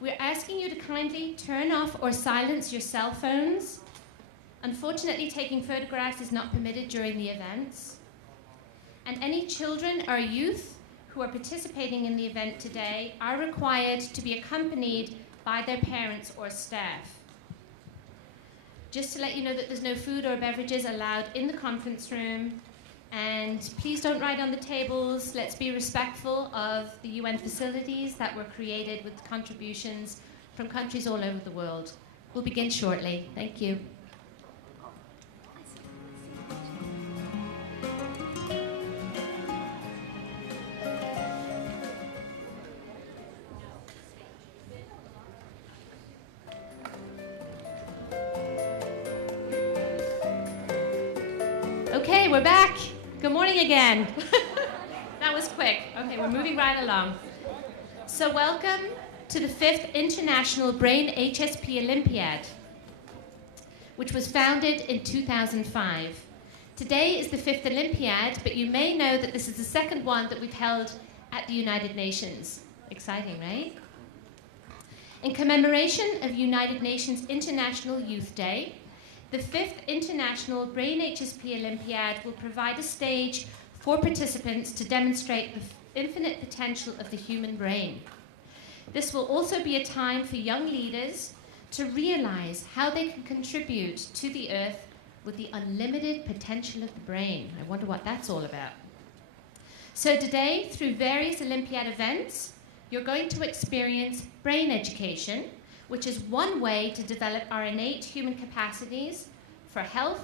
we're asking you to kindly turn off or silence your cell phones. Unfortunately, taking photographs is not permitted during the events. And any children or youth who are participating in the event today are required to be accompanied by their parents or staff. Just to let you know that there's no food or beverages allowed in the conference room, and please don't write on the tables. Let's be respectful of the UN facilities that were created with contributions from countries all over the world. We'll begin shortly. Thank you. Okay, we're back. Good morning again. That was quick. Okay, we're moving right along. So welcome to the 5th International BrainHSPollimpiad, which was founded in 2005. Today is the 5th Olympiad, but you may know that this is the second one that we've held at the United Nations. Exciting, right? In commemoration of United Nations International Youth Day, the 5th International BrainHSPollimpiad will provide a stage for participants to demonstrate the infinite potential of the human brain. This will also be a time for young leaders to realize how they can contribute to the Earth with the unlimited potential of the brain. I wonder what that's all about. So today, through various Olympiad events, you're going to experience brain education, which is one way to develop our innate human capacities for health,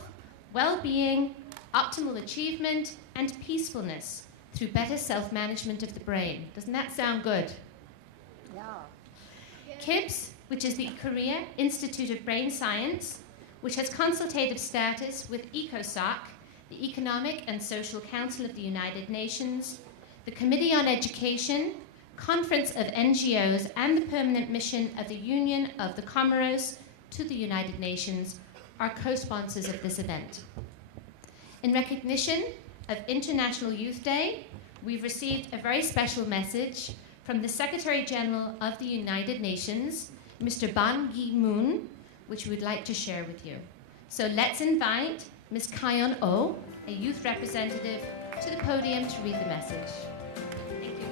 well-being, optimal achievement, and peacefulness through better self-management of the brain. Doesn't that sound good? Yeah. KIBS, which is the Korea Institute of Brain Science, which has consultative status with ECOSOC, the Economic and Social Council of the United Nations, the Committee on Education, Conference of NGOs, and the Permanent Mission of the Union of the Comoros to the United Nations are co-sponsors of this event. In recognition of International Youth Day, we've received a very special message from the Secretary General of the United Nations, Mr. Ban Ki-moon, which we'd like to share with you. So let's invite Ms. Kyon Oh, a youth representative, to the podium to read the message. Thank you.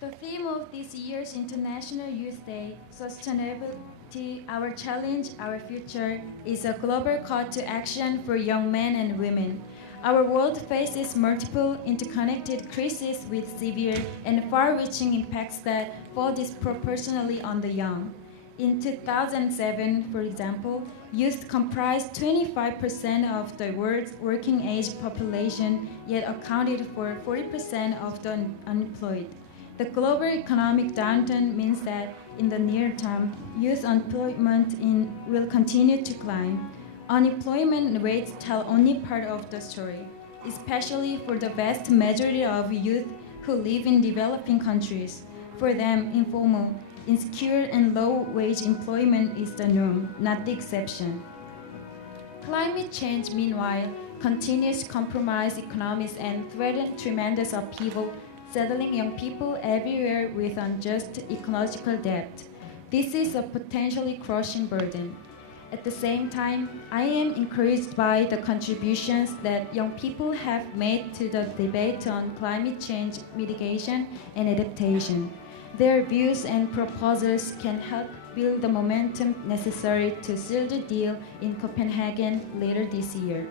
The theme of this year's International Youth Day, Sustainability, Our Challenge, Our Future, is a global call to action for young men and women. Our world faces multiple interconnected crises with severe and far-reaching impacts that fall disproportionately on the young. In 2007, for example, youth comprised 25% of the world's working-age population, yet accounted for 40% of the unemployed. The global economic downturn means that in the near term, youth employment will continue to climb. Unemployment rates tell only part of the story, especially for the vast majority of youth who live in developing countries. For them, informal, insecure, and low-wage employment is the norm, not the exception. Climate change, meanwhile, continues to compromise economies and threaten tremendous upheaval, saddling young people everywhere with unjust ecological debt. This is a potentially crushing burden. At the same time, I am encouraged by the contributions that young people have made to the debate on climate change mitigation and adaptation. Their views and proposals can help build the momentum necessary to seal the deal in Copenhagen later this year.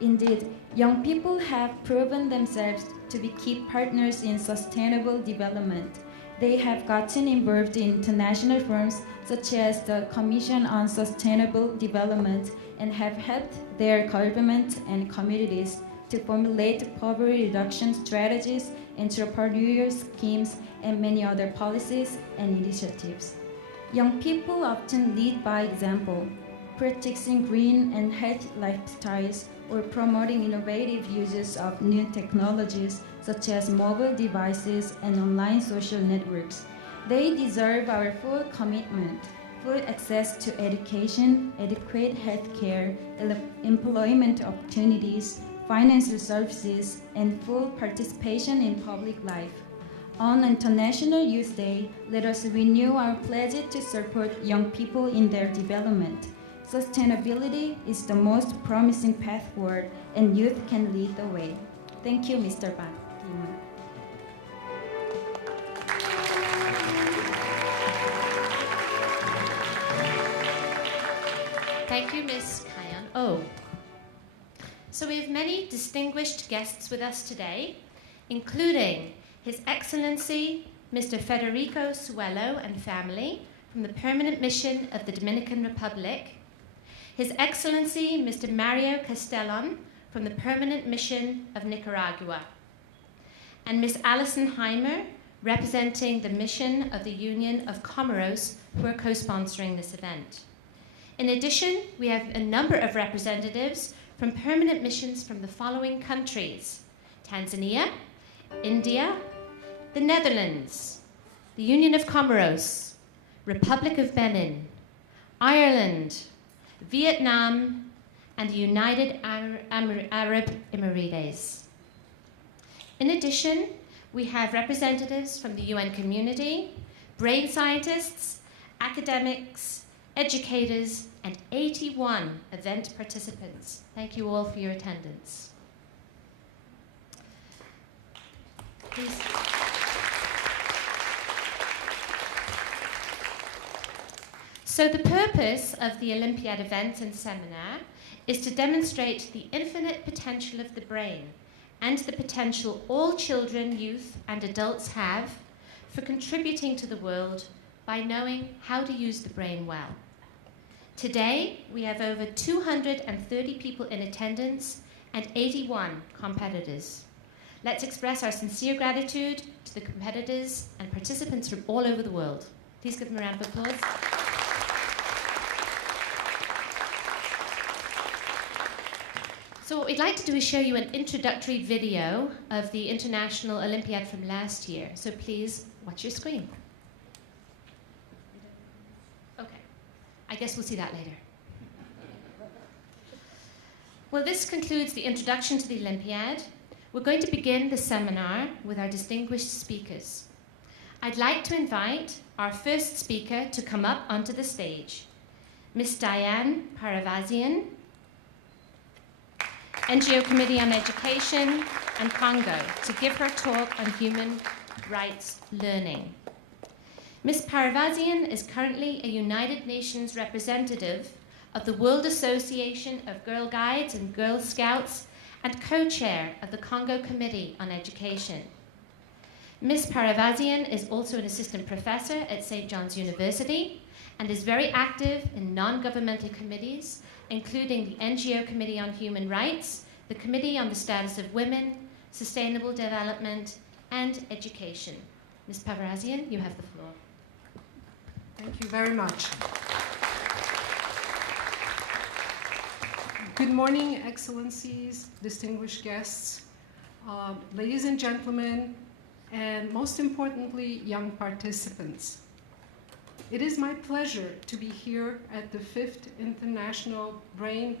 Indeed, young people have proven themselves to be key partners in sustainable development. They have gotten involved in international forums such as the Commission on Sustainable Development and have helped their government and communities to formulate poverty reduction strategies, entrepreneurial schemes, and many other policies and initiatives. Young people often lead by example, practicing green and healthy lifestyles or promoting innovative uses of new technologies such as mobile devices and online social networks. They deserve our full commitment, full access to education, adequate health care, employment opportunities, financial services, and full participation in public life. On International Youth Day, let us renew our pledge to support young people in their development. Sustainability is the most promising path forward, and youth can lead the way. Thank you, Mr. Ban. Thank you, Ms. Kayan. Oh. So we have many distinguished guests with us today, including His Excellency, Mr. Federico Suello and family from the Permanent Mission of the Dominican Republic, His Excellency, Mr. Mario Castellon from the Permanent Mission of Nicaragua, and Ms. Alison Heimer, representing the mission of the Union of Comoros, who are co-sponsoring this event. In addition, we have a number of representatives from permanent missions from the following countries: Tanzania, India, the Netherlands, the Union of Comoros, Republic of Benin, Ireland, Vietnam, and the United Arab Emirates. In addition, we have representatives from the UN community, brain scientists, academics, educators, and 81 event participants. Thank you all for your attendance. Please. So the purpose of the Olympiad event and seminar is to demonstrate the infinite potential of the brain and the potential all children, youth, and adults have for contributing to the world by knowing how to use the brain well. Today, we have over 230 people in attendance and 81 competitors. Let's express our sincere gratitude to the competitors and participants from all over the world. Please give them a round of applause. So what we'd like to do is show you an introductory video of the International Olympiad from last year. So please watch your screen. Okay, I guess we'll see that later. Well, this concludes the introduction to the Olympiad. We're going to begin the seminar with our distinguished speakers. I'd like to invite our first speaker to come up onto the stage, Ms. Diane Paravazian, NGO Committee on Education and Congo, to give her talk on human rights learning. Ms. Paravazian is currently a United Nations representative of the World Association of Girl Guides and Girl Scouts and co-chair of the Congo Committee on Education. Ms. Paravazian is also an assistant professor at St. John's University and is very active in non-governmental committees, including the NGO Committee on Human Rights, the Committee on the Status of Women, Sustainable Development, and Education. Ms. Paravazian, you have the floor. Thank you very much. Good morning, Excellencies, distinguished guests, ladies and gentlemen, and most importantly, young participants. It is my pleasure to be here at the 5th International Brain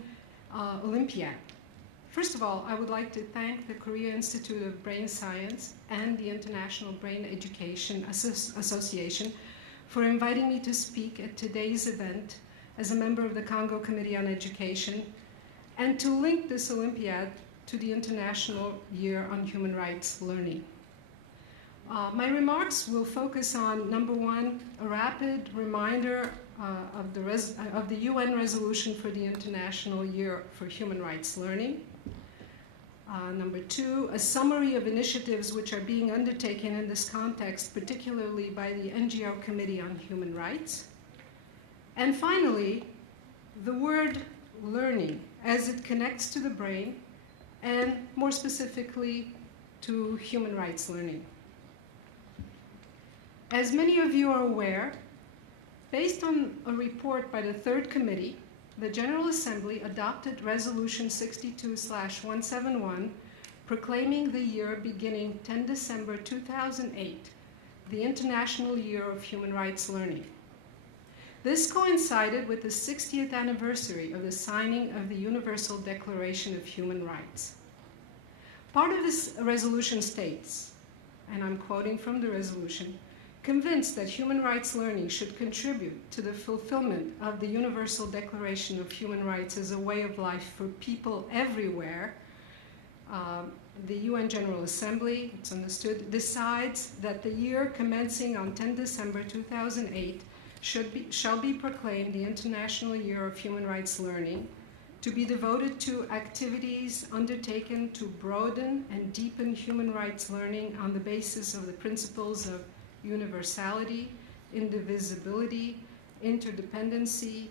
Olympiad. First of all, I would like to thank the Korea Institute of Brain Science and the International Brain Education Association for inviting me to speak at today's event as a member of the Congo Committee on Education, and to link this Olympiad to the International Year on Human Rights Learning. My remarks will focus on, number one, a rapid reminder of the UN resolution for the International Year for Human Rights Learning. Number two, a summary of initiatives which are being undertaken in this context, particularly by the NGO Committee on Human Rights. And finally, the word learning as it connects to the brain, and more specifically to human rights learning. As many of you are aware, based on a report by the Third Committee, the General Assembly adopted Resolution 62/171, proclaiming the year beginning 10 December 2008, the International Year of Human Rights Learning. This coincided with the 60th anniversary of the signing of the Universal Declaration of Human Rights. Part of this resolution states, and I'm quoting from the resolution, convinced that human rights learning should contribute to the fulfillment of the Universal Declaration of Human Rights as a way of life for people everywhere, the UN General Assembly, it's understood, decides that the year commencing on 10 December 2008 shall be proclaimed the International Year of Human Rights Learning, to be devoted to activities undertaken to broaden and deepen human rights learning on the basis of the principles of universality, indivisibility, interdependency,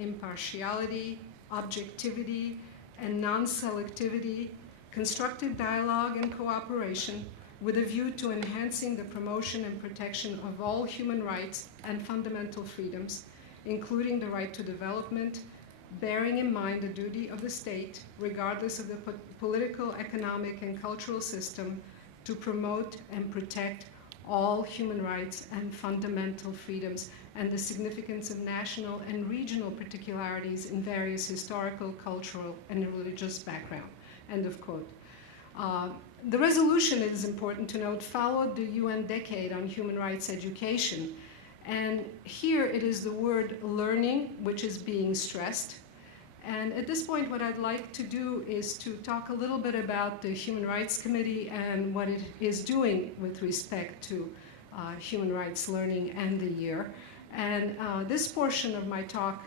impartiality, objectivity, and non-selectivity, constructive dialogue and cooperation, with a view to enhancing the promotion and protection of all human rights and fundamental freedoms, including the right to development, bearing in mind the duty of the state, regardless of the political, economic, and cultural system, to promote and protect all human rights and fundamental freedoms, and the significance of national and regional particularities in various historical, cultural, and religious background. End of quote. The resolution, it is important to note, followed the UN Decade on Human Rights Education. And here it is the word learning which is being stressed. And at this point, what I'd like to do is to talk a little bit about the Human Rights Committee and what it is doing with respect to human rights learning and the year. And this portion of my talk,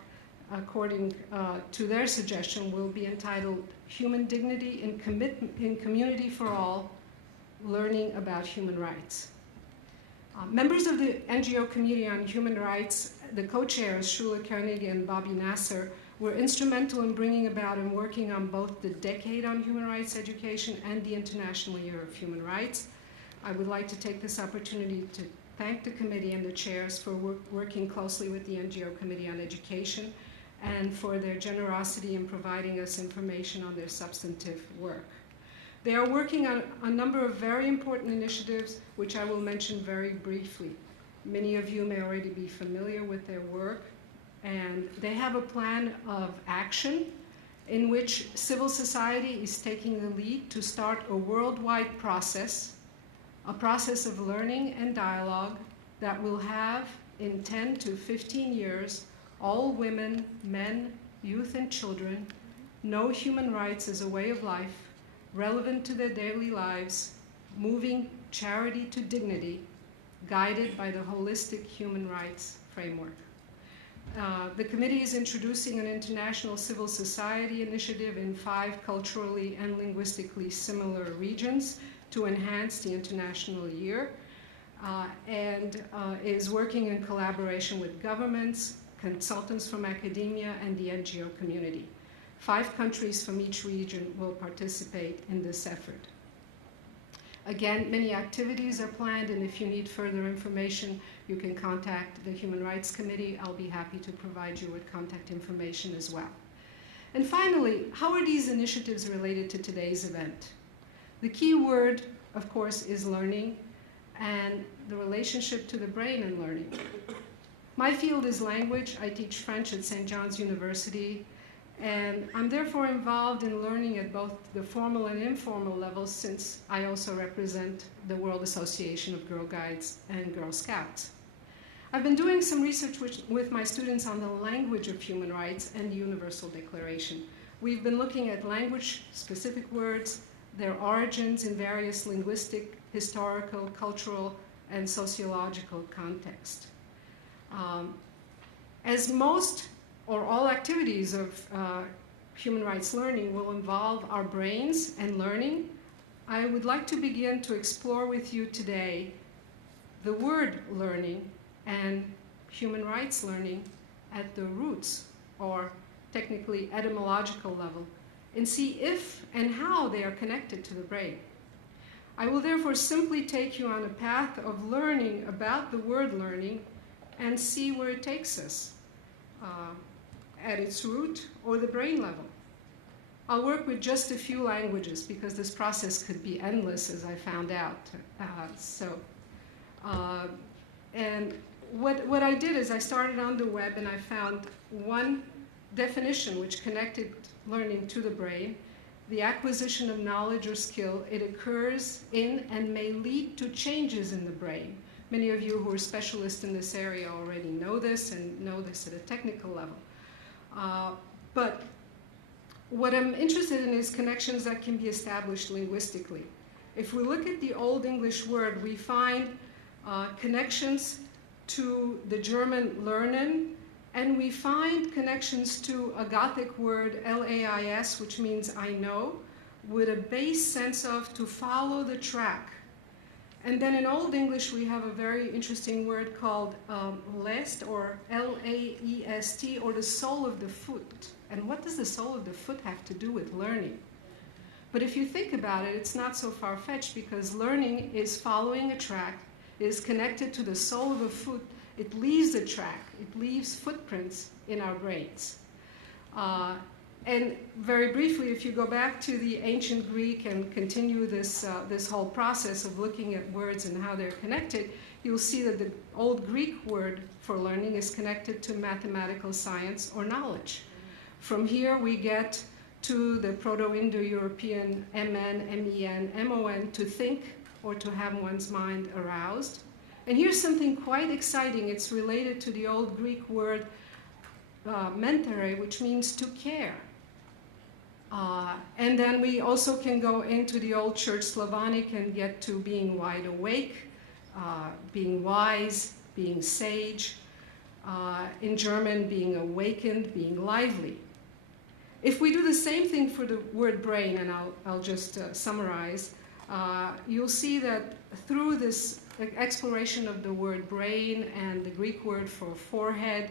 according to their suggestion, will be entitled Human Dignity in Community for All, Learning About Human Rights. Members of the NGO Committee on Human Rights, the co-chairs, Shula Koenig and Bobby Nasser, were instrumental in bringing about and working on both the Decade on Human Rights Education and the International Year of Human Rights. I would like to take this opportunity to thank the committee and the chairs for working closely with the NGO Committee on Education and for their generosity in providing us information on their substantive work. They are working on a number of very important initiatives, which I will mention very briefly. Many of you may already be familiar with their work, and they have a plan of action in which civil society is taking the lead to start a worldwide process, a process of learning and dialogue that will have in 10 to 15 years all women, men, youth, and children know human rights as a way of life, relevant to their daily lives, moving charity to dignity, guided by the holistic human rights framework. The committee is introducing an international civil society initiative in 5 culturally and linguistically similar regions to enhance the international year, and is working in collaboration with governments, consultants from academia, and the NGO community. 5 countries from each region will participate in this effort. Again, many activities are planned, and if you need further information, you can contact the Human Rights Committee. I'll be happy to provide you with contact information as well. And finally, how are these initiatives related to today's event? The key word, of course, is learning and the relationship to the brain and learning. My field is language. I teach French at St. John's University, and I'm therefore involved in learning at both the formal and informal levels, since I also represent the World Association of Girl Guides and Girl Scouts. I've been doing some research with my students on the language of human rights and the Universal Declaration. We've been looking at language-specific words, their origins in various linguistic, historical, cultural, and sociological contexts. As most or all activities of human rights learning will involve our brains and learning, I would like to begin to explore with you today the word learning and human rights learning at the roots, or technically etymological level, and see if and how they are connected to the brain. I will therefore simply take you on a path of learning about the word learning and see where it takes us, at its root or the brain level. I'll work with just a few languages because this process could be endless, as I found out. And what I did is I started on the web and I found one definition which connected learning to the brain, the acquisition of knowledge or skill, it occurs in and may lead to changes in the brain. Many of you who are specialists in this area already know this and know this at a technical level. But what I'm interested in is connections that can be established linguistically. If we look at the Old English word, we find connections to the German lernen, and we find connections to a Gothic word, L-A-I-S, which means I know, with a base sense of to follow the track. And then in Old English, we have a very interesting word called lest, or L-A-E-S-T, or the sole of the foot. And what does the sole of the foot have to do with learning? But if you think about it, it's not so far-fetched, because learning is following a track, is connected to the sole of a foot. It leaves the track, it leaves footprints in our brains. And very briefly, if you go back to the ancient Greek and continue this whole process of looking at words and how they're connected, you'll see that the old Greek word for learning is connected to mathematical science or knowledge. From here we get to the Proto-Indo-European MN, MEN, MON, to think or to have one's mind aroused. And here's something quite exciting. It's related to the old Greek word mentere, which means to care. And then we also can go into the old Church Slavonic and get to being wide awake, being wise, being sage. In German, being awakened, being lively. If we do the same thing for the word brain, and I'll just summarize, you'll see that through this exploration of the word brain and the Greek word for forehead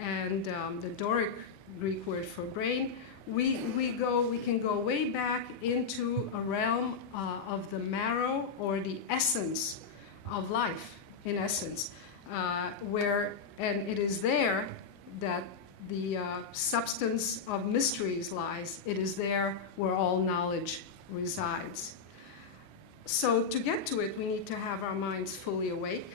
and the Doric Greek word for brain, we can go way back into a realm of the marrow, or the essence of life, in essence, and it is there that the substance of mysteries lies. It is there where all knowledge resides. So to get to it, we need to have our minds fully awake,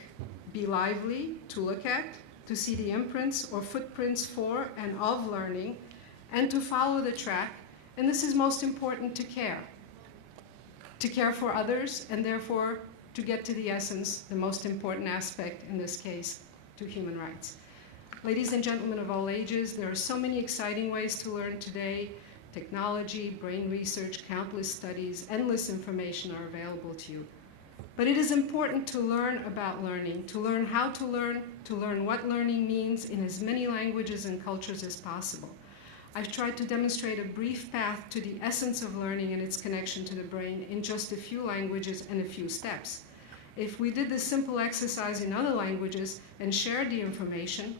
be lively, to look at, to see the imprints or footprints for and of learning, and to follow the track. And this is most important, to care for others, and therefore to get to the essence, the most important aspect in this case, to human rights. Ladies and gentlemen of all ages, there are so many exciting ways to learn today. Technology, brain research, countless studies, endless information are available to you. But it is important to learn about learning, to learn how to learn what learning means in as many languages and cultures as possible. I've tried to demonstrate a brief path to the essence of learning and its connection to the brain in just a few languages and a few steps. If we did this simple exercise in other languages and shared the information,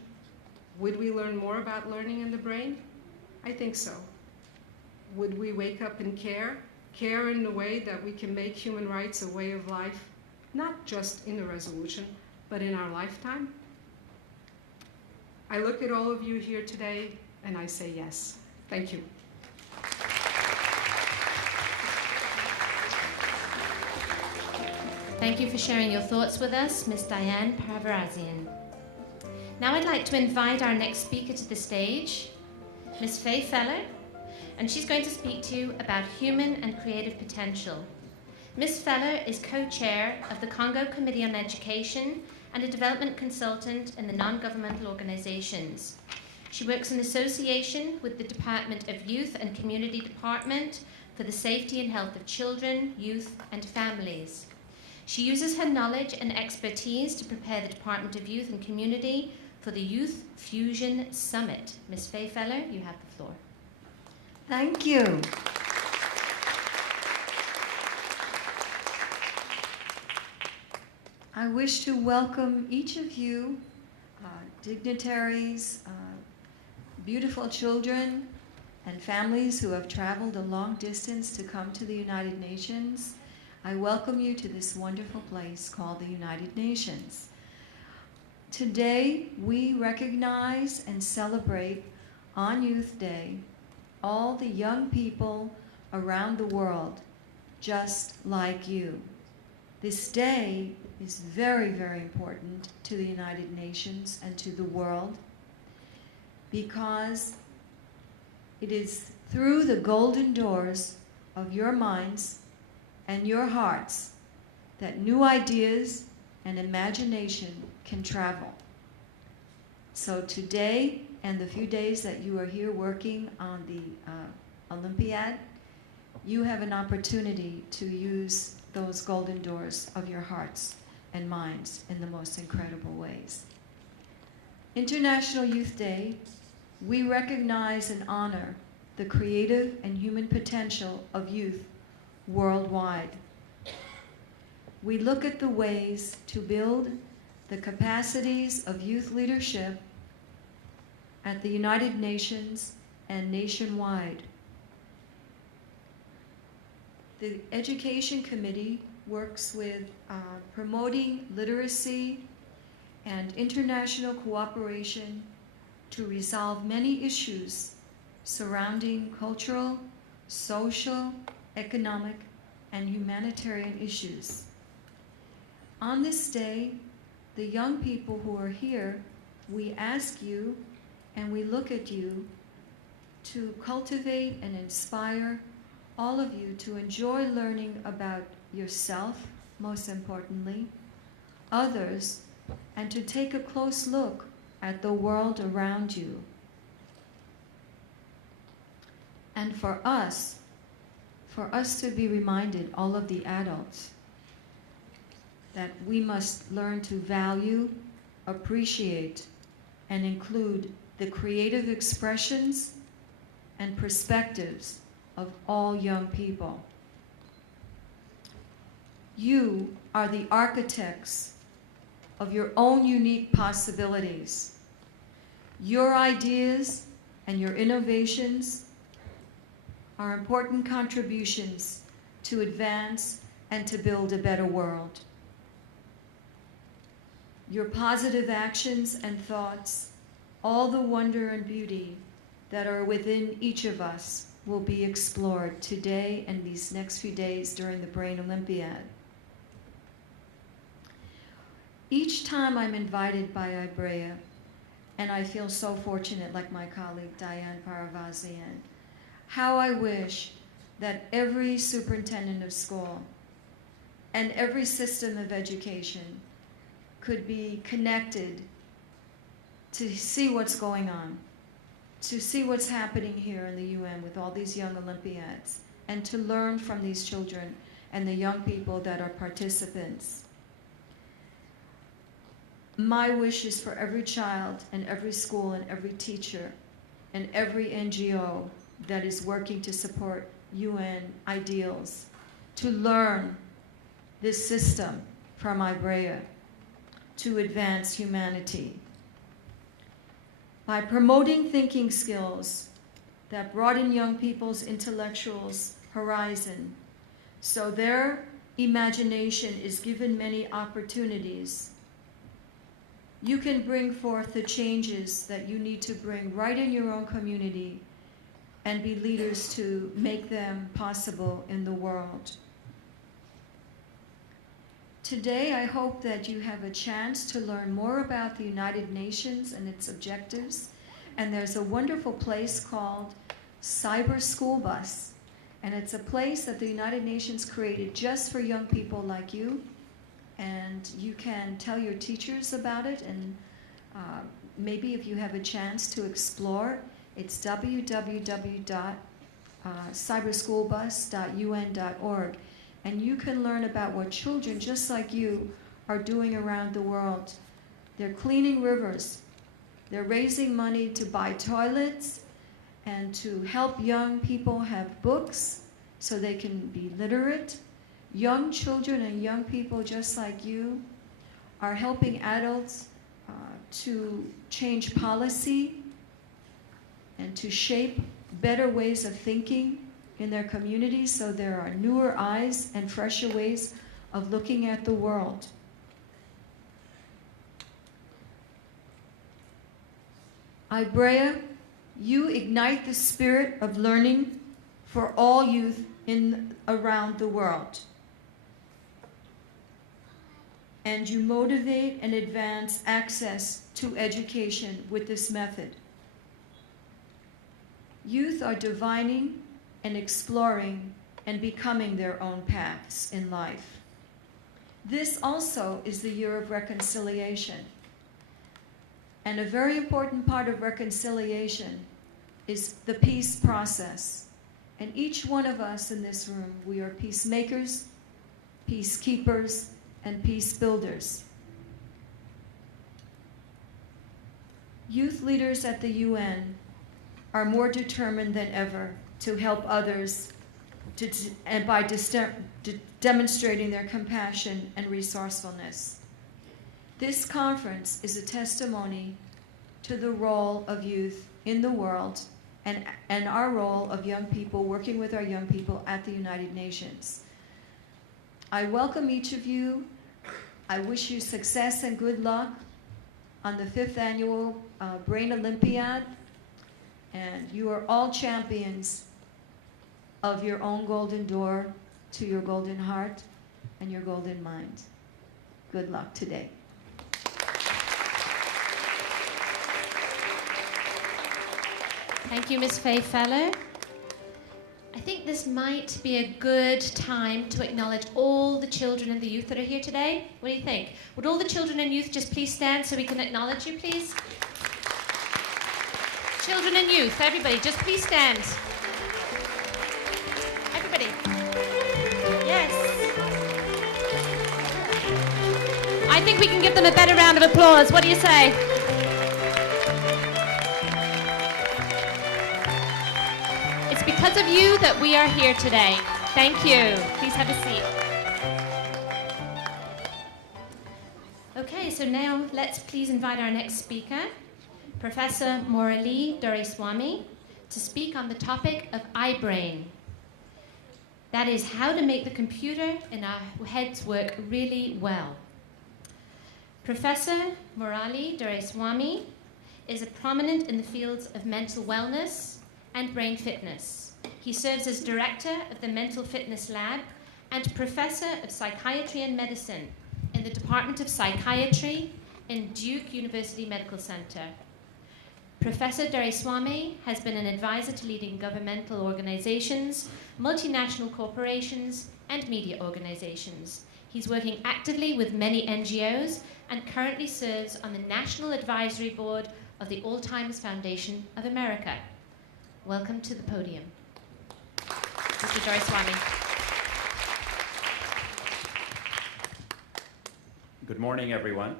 would we learn more about learning in the brain? I think so. Would we wake up and care in the way that we can make human rights a way of life, not just in the resolution, but in our lifetime? I look at all of you here today and I say yes. Thank you. Thank you for sharing your thoughts with us, Ms. Diane Paravarazian. Now I'd like to invite our next speaker to the stage, Ms. Faye Feller, and she's going to speak to you about human and creative potential. Ms. Feller is co-chair of the Congo Committee on Education and a development consultant in the non-governmental organizations. She works in association with the Department of Youth and Community Department for the safety and health of children, youth, and families. She uses her knowledge and expertise to prepare the Department of Youth and Community for the Youth Fusion Summit. Ms. Faye Feller, you have the floor. Thank you. I wish to welcome each of you, dignitaries, beautiful children, and families who have traveled a long distance to come to the United Nations. I welcome you to this wonderful place called the United Nations. Today, we recognize and celebrate on Youth Day all the young people around the world, just like you. This day is very, very important to the United Nations and to the world because it is through the golden doors of your minds and your hearts that new ideas and imagination can travel. So today and the few days that you are here working on the Olympiad, you have an opportunity to use those golden doors of your hearts and minds in the most incredible ways. International Youth Day, we recognize and honor the creative and human potential of youth worldwide. We look at the ways to build the capacities of youth leadership at the United Nations and nationwide. The Education Committee works with promoting literacy and international cooperation to resolve many issues surrounding cultural, social, economic, and humanitarian issues. On this day, the young people who are here, we ask you and we look at you to cultivate and inspire all of you to enjoy learning about yourself, most importantly, others, and to take a close look at the world around you. And for us to be reminded, all of the adults, that we must learn to value, appreciate, and include the creative expressions and perspectives of all young people. You are the architects of your own unique possibilities. Your ideas and your innovations are important contributions to advance and to build a better world. Your positive actions and thoughts, all the wonder and beauty that are within each of us, will be explored today and these next few days during the Brain Olympiad. Each time I'm invited by IBREA, and I feel so fortunate, like my colleague Diane Paravazian, how I wish that every superintendent of school and every system of education could be connected to see what's going on, to see what's happening here in the UN with all these young Olympiads, and to learn from these children and the young people that are participants. My wish is for every child and every school and every teacher and every NGO that is working to support UN ideals to learn this system from IBREA to advance humanity. By promoting thinking skills that broaden young people's intellectuals' horizon, so their imagination is given many opportunities, you can bring forth the changes that you need to bring right in your own community and be leaders to make them possible in the world. Today, I hope that you have a chance to learn more about the United Nations and its objectives. And there's a wonderful place called Cyber School Bus. And it's a place that the United Nations created just for young people like you. And you can tell your teachers about it. And maybe if you have a chance to explore, it's www.cyberschoolbus.un.org. And you can learn about what children just like you are doing around the world. They're cleaning rivers. They're raising money to buy toilets and to help young people have books so they can be literate. Young children and young people just like you are helping adults to change policy and to shape better ways of thinking in their communities, so there are newer eyes and fresher ways of looking at the world. IBREA, you ignite the spirit of learning for all youth around the world. And you motivate and advance access to education with this method. Youth are divining and exploring and becoming their own paths in life. This also is the year of reconciliation. And a very important part of reconciliation is the peace process. And each one of us in this room, we are peacemakers, peacekeepers, and peace builders. Youth leaders at the UN are more determined than ever to help others and by demonstrating their compassion and resourcefulness. This conference is a testimony to the role of youth in the world and our role of young people working with our young people at the United Nations. I welcome each of you. I wish you success and good luck on the 5th annual Brain Olympiad, and you are all champions of your own golden door to your golden heart and your golden mind. Good luck today. Thank you, Ms. Faye Feller. I think this might be a good time to acknowledge all the children and the youth that are here today. What do you think? Would all the children and youth just please stand so we can acknowledge you, please? Children and youth, everybody, just please stand. Everybody. Yes. I think we can give them a better round of applause. What do you say? It's because of you that we are here today. Thank you. Please have a seat. Okay, so now let's please invite our next speaker, Professor Murali Doraiswamy, to speak on the topic of iBrain. That is how to make the computer in our heads work really well. Professor Murali Doraiswamy is a prominent in the fields of mental wellness and brain fitness. He serves as director of the Mental Fitness Lab and professor of psychiatry and medicine in the Department of Psychiatry in Duke University Medical Center. Professor Doraiswamy has been an advisor to leading governmental organizations, multinational corporations, and media organizations. He's working actively with many NGOs and currently serves on the National Advisory Board of the Alzheimer's Foundation of America. Welcome to the podium, Mr. Doraiswamy. Good morning, everyone.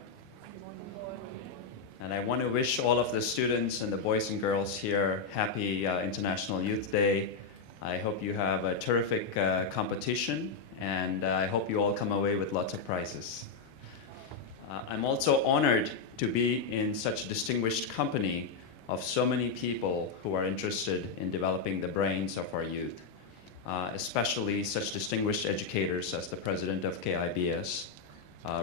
And I want to wish all of the students and the boys and girls here happy International Youth Day. I hope you have a terrific competition, and I hope you all come away with lots of prizes. I'm also honored to be in such distinguished company of so many people who are interested in developing the brains of our youth, especially such distinguished educators as the president of KIBS,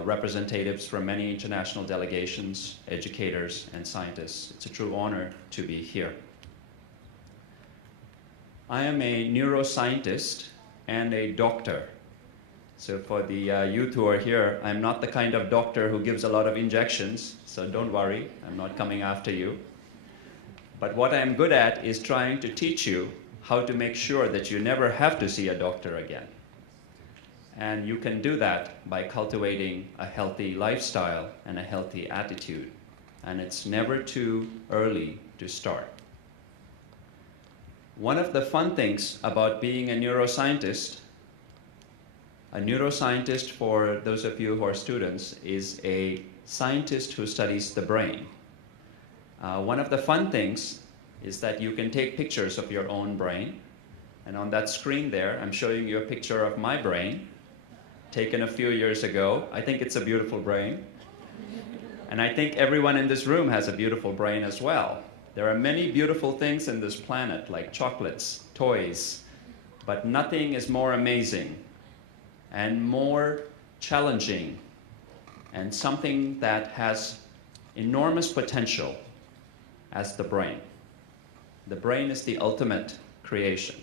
representatives from many international delegations, educators, and scientists. It's a true honor to be here. I am a neuroscientist and a doctor. So for the youth who are here, I'm not the kind of doctor who gives a lot of injections, so don't worry, I'm not coming after you. But what I'm good at is trying to teach you how to make sure that you never have to see a doctor again. And you can do that by cultivating a healthy lifestyle and a healthy attitude. And it's never too early to start. One of the fun things about being a neuroscientist for those of you who are students, is a scientist who studies the brain. One of the fun things is that you can take pictures of your own brain. And on that screen there, I'm showing you a picture of my brain, taken a few years ago. I think it's a beautiful brain. And I think everyone in this room has a beautiful brain as well. There are many beautiful things in this planet, like chocolates, toys, but nothing is more amazing and more challenging and something that has enormous potential as the brain. The brain is the ultimate creation,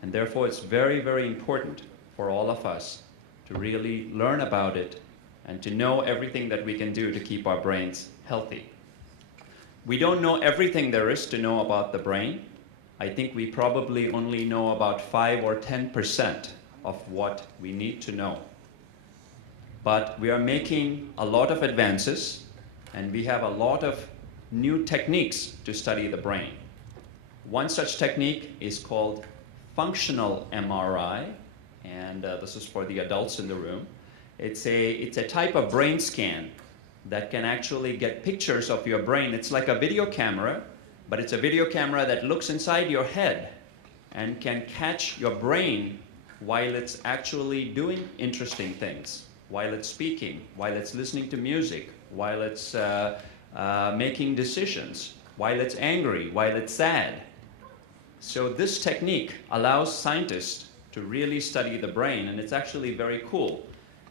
and therefore it's very, very important for all of us to really learn about it and to know everything that we can do to keep our brains healthy. We don't know everything there is to know about the brain, I think we probably only know about 5 or 10% of what we need to know. But we are making a lot of advances, and we have a lot of new techniques to study the brain. One such technique is called functional MRI, and this is for the adults in the room. It's a type of brain scan that can actually get pictures of your brain. It's like a video camera, but it's a video camera that looks inside your head and can catch your brain while it's actually doing interesting things, while it's speaking, while it's listening to music, while it's making decisions, while it's angry, while it's sad. So this technique allows scientists to really study the brain, and it's actually very cool.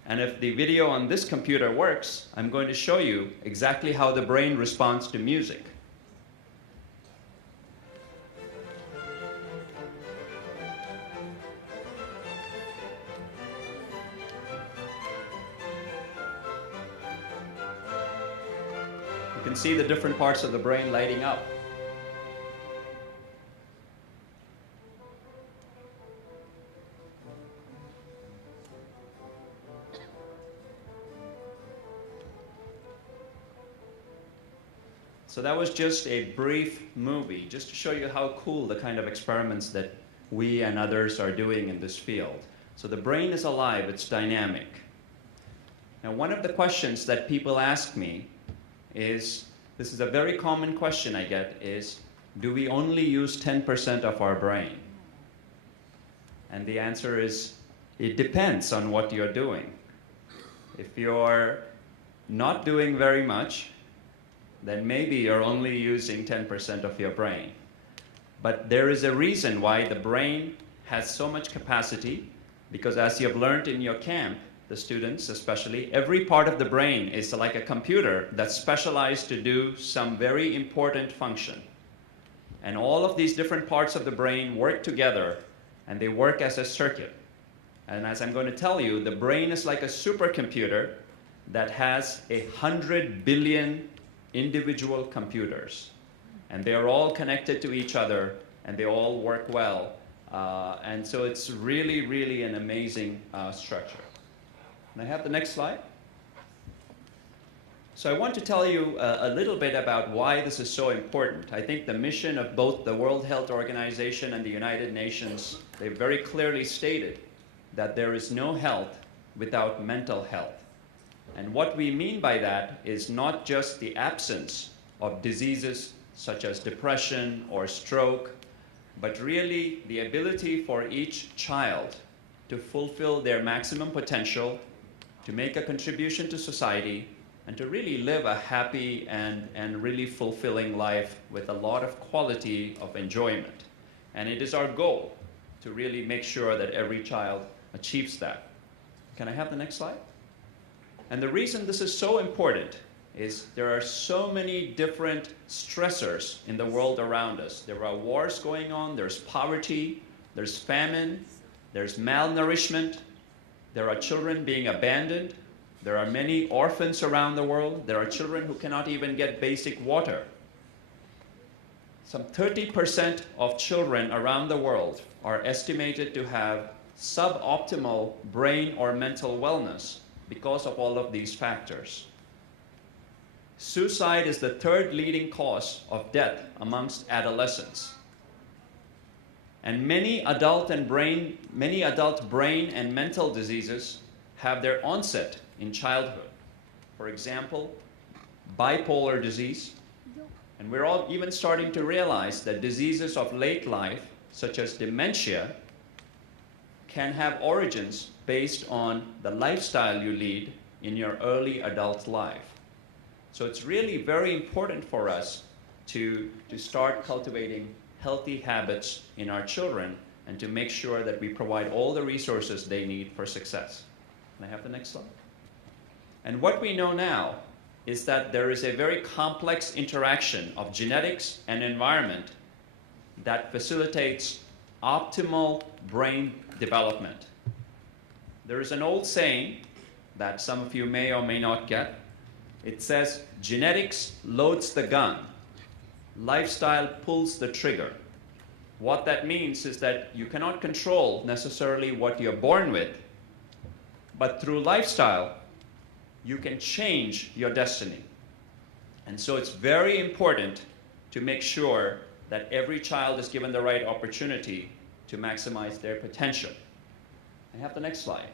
And if the video on this computer works, I'm going to show you exactly how the brain responds to music. You can see the different parts of the brain lighting up. So that was just a brief movie, just to show you how cool the kind of experiments that we and others are doing in this field. So the brain is alive, it's dynamic. Now, one of the questions that people ask me is, this is a very common question I get, is, do we only use 10% of our brain? And the answer is, it depends on what you're doing. If you're not doing very much, then maybe you're only using 10% of your brain. But there is a reason why the brain has so much capacity, because as you have learned in your camp, the students especially, every part of the brain is like a computer that's specialized to do some very important function. And all of these different parts of the brain work together, and they work as a circuit. And as I'm going to tell you, the brain is like a supercomputer that has 100 billion individual computers, and they are all connected to each other, and they all work well, and so it's really, really an amazing structure. Can I have the next slide? So I want to tell you a little bit about why this is so important. I think the mission of both the World Health Organization and the United Nations, they very clearly stated that there is no health without mental health. And what we mean by that is not just the absence of diseases such as depression or stroke, but really the ability for each child to fulfill their maximum potential, to make a contribution to society, and to really live a happy and really fulfilling life with a lot of quality of enjoyment. And it is our goal to really make sure that every child achieves that. Can I have the next slide? And the reason this is so important is there are so many different stressors in the world around us. There are wars going on, there's poverty, there's famine, there's malnourishment, there are children being abandoned, there are many orphans around the world, there are children who cannot even get basic water. Some 30% of children around the world are estimated to have suboptimal brain or mental wellness because of all of these factors. Suicide is the third leading cause of death amongst adolescents. And many adult brain and mental diseases have their onset in childhood. For example, bipolar disease. And we're all even starting to realize that diseases of late life, such as dementia, can have origins based on the lifestyle you lead in your early adult life. So it's really very important for us to start cultivating healthy habits in our children and to make sure that we provide all the resources they need for success. Can I have the next slide? And what we know now is that there is a very complex interaction of genetics and environment that facilitates optimal brain development. There is an old saying that some of you may or may not get. It says, genetics loads the gun, lifestyle pulls the trigger. What that means is that you cannot control necessarily what you're born with, but through lifestyle, you can change your destiny. And so it's very important to make sure that every child is given the right opportunity to maximize their potential. I have the next slide.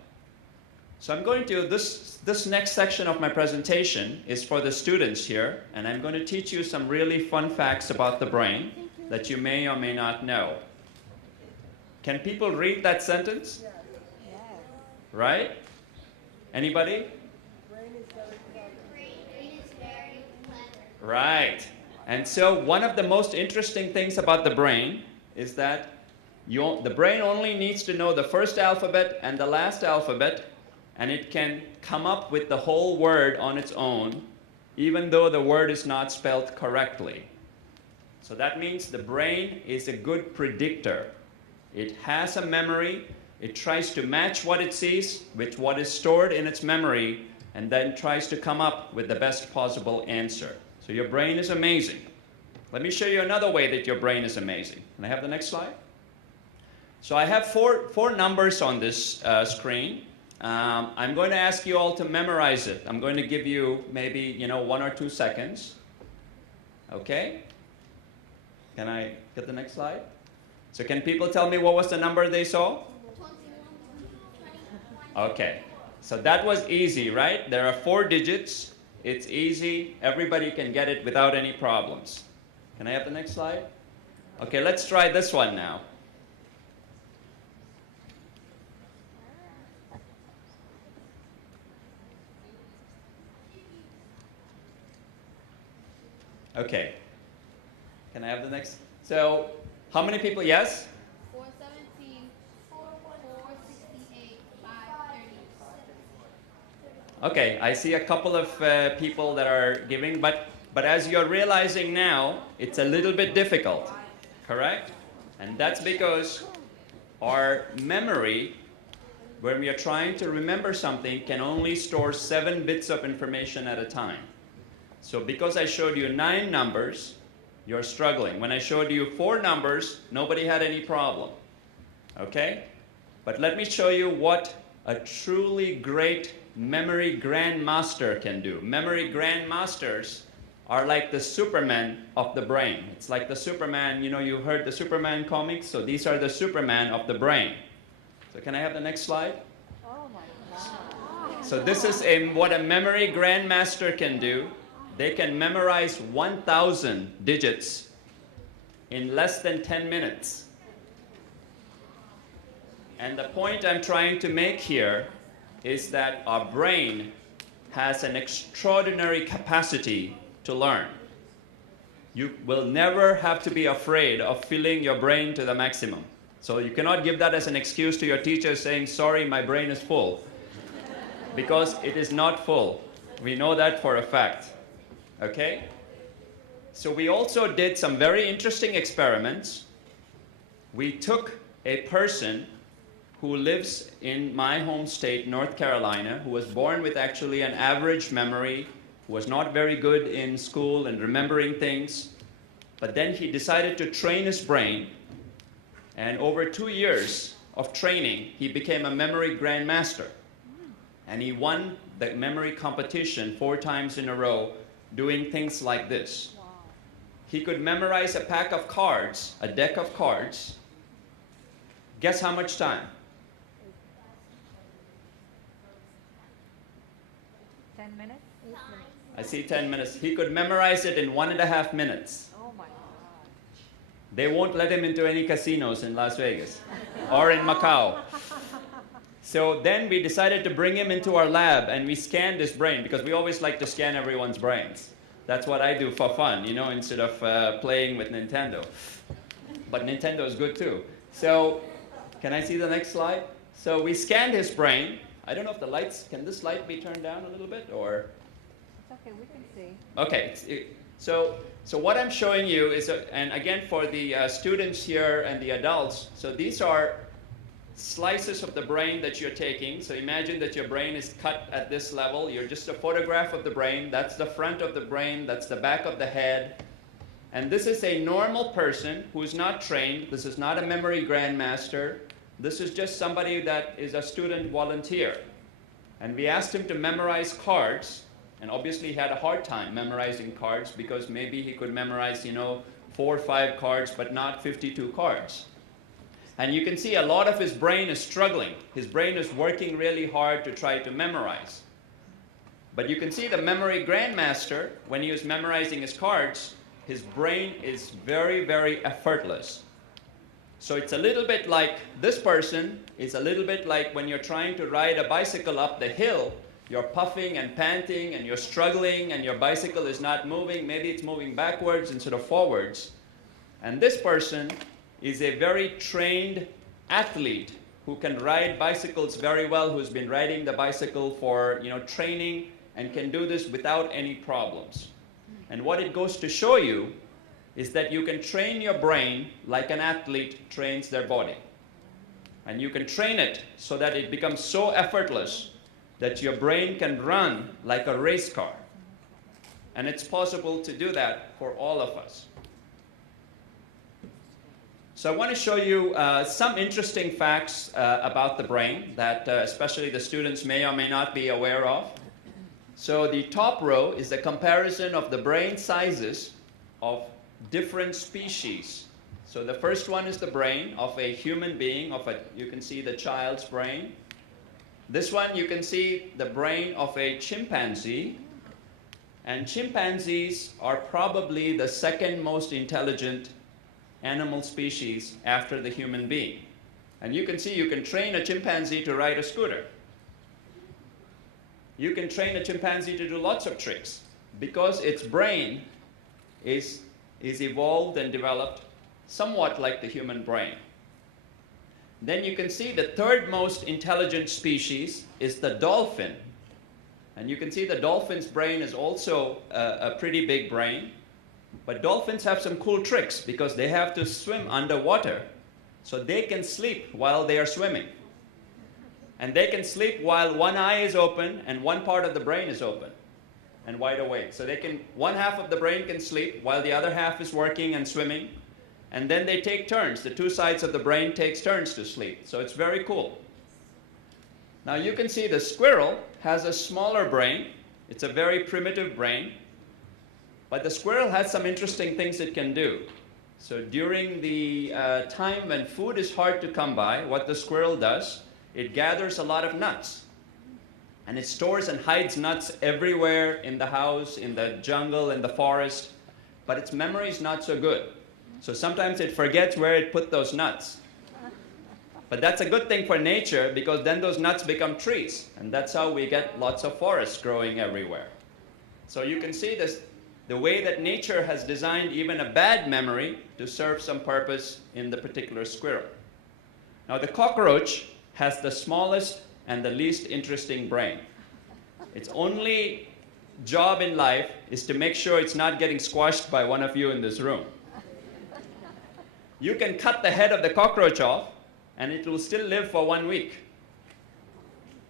So I'm going to, this next section of my presentation is for the students here, and I'm going to teach you some really fun facts about the brain that you may or may not know. Can people read that sentence? Yeah. Right? Anybody? Right. And so one of the most interesting things about the brain is that the brain only needs to know the first alphabet and the last alphabet, and it can come up with the whole word on its own, even though the word is not spelled correctly. So that means the brain is a good predictor. It has a memory. It tries to match what it sees with what is stored in its memory, and then tries to come up with the best possible answer. So your brain is amazing. Let me show you another way that your brain is amazing. Can I have the next slide? So I have four numbers on this screen. I'm going to ask you all to memorize it. I'm going to give you maybe 1 or 2 seconds. Okay? Can I get the next slide? So can people tell me what was the number they saw? 21. Okay. So that was easy, right? There are 4 digits. It's easy. Everybody can get it without any problems. Can I have the next slide? Okay, let's try this one now. Okay. Can I have the next? So, how many people? Yes? 417, 468, 530. Okay, I see a couple of people that are giving, but as you're realizing now, it's a little bit difficult, correct? And that's because our memory, when we are trying to remember something, can only store 7 bits of information at a time. So because I showed you 9 numbers, you're struggling. When I showed you 4 numbers, nobody had any problem, okay? But let me show you what a truly great memory grandmaster can do. Memory grandmasters are like the Superman of the brain. It's like the Superman, you heard the Superman comics, so these are the Superman of the brain. So can I have the next slide? Oh my God. So this is what a memory grandmaster can do. They can memorize 1,000 digits in less than 10 minutes. And the point I'm trying to make here is that our brain has an extraordinary capacity to learn. You will never have to be afraid of filling your brain to the maximum. So you cannot give that as an excuse to your teacher saying, sorry, my brain is full. Because it is not full. We know that for a fact. Okay? So we also did some very interesting experiments. We took a person who lives in my home state, North Carolina, who was born with actually an average memory, who was not very good in school and remembering things. But then he decided to train his brain, and over 2 years of training, he became a memory grandmaster. And he won the memory competition 4 times in a row, doing things like this. Wow. He could memorize a pack of cards, a deck of cards. Guess how much time? 10 minutes? I see 10 minutes. He could memorize it in 1.5 minutes. Oh my God. They won't let him into any casinos in Las Vegas or in Macau. So then we decided to bring him into our lab, and we scanned his brain, because we always like to scan everyone's brains. That's what I do for fun, instead of playing with Nintendo. But Nintendo is good too. So can I see the next slide? So we scanned his brain. I don't know if the lights, can this light be turned down a little bit, or? It's okay, we can see. Okay, so what I'm showing you is, and again for the students here and the adults, so these are slices of the brain that you're taking. So imagine that your brain is cut at this level. You're just a photograph of the brain. That's the front of the brain. That's the back of the head. And this is a normal person who is not trained. This is not a memory grandmaster. This is just somebody that is a student volunteer. And we asked him to memorize cards, and obviously he had a hard time memorizing cards because maybe he could memorize, 4 or 5 cards, but not 52 cards. And you can see a lot of his brain is struggling. His brain is working really hard to try to memorize. But you can see the memory grandmaster, when he was memorizing his cards, his brain is very, very effortless. So it's a little bit like this person. It's a little bit like when you're trying to ride a bicycle up the hill, you're puffing and panting and you're struggling and your bicycle is not moving. Maybe it's moving backwards instead of forwards. And this person is a very trained athlete who can ride bicycles very well, who's been riding the bicycle for training and can do this without any problems. And what it goes to show you is that you can train your brain like an athlete trains their body. And you can train it so that it becomes so effortless that your brain can run like a race car. And it's possible to do that for all of us. So I want to show you some interesting facts about the brain that especially the students may or may not be aware of. So the top row is a comparison of the brain sizes of different species. So the first one is the brain of a human being, you can see the child's brain. This one you can see the brain of a chimpanzee. And chimpanzees are probably the second most intelligent animal species after the human being. And you can see you can train a chimpanzee to ride a scooter. You can train a chimpanzee to do lots of tricks because its brain is evolved and developed somewhat like the human brain. Then you can see the third most intelligent species is the dolphin. And you can see the dolphin's brain is also a pretty big brain. But dolphins have some cool tricks because they have to swim underwater. So they can sleep while they are swimming. And they can sleep while one eye is open and one part of the brain is open and wide awake. So one half of the brain can sleep while the other half is working and swimming. And then they take turns. The two sides of the brain takes turns to sleep. So it's very cool. Now you can see the squirrel has a smaller brain. It's a very primitive brain. But the squirrel has some interesting things it can do. So during the time when food is hard to come by, what the squirrel does, it gathers a lot of nuts. And it stores and hides nuts everywhere in the house, in the jungle, in the forest. But its memory is not so good. So sometimes it forgets where it put those nuts. But that's a good thing for nature because then those nuts become trees. And that's how we get lots of forests growing everywhere. So you can see this, the way that nature has designed even a bad memory to serve some purpose in the particular squirrel. Now the cockroach has the smallest and the least interesting brain. Its only job in life is to make sure it's not getting squashed by one of you in this room. You can cut the head of the cockroach off and it will still live for 1 week.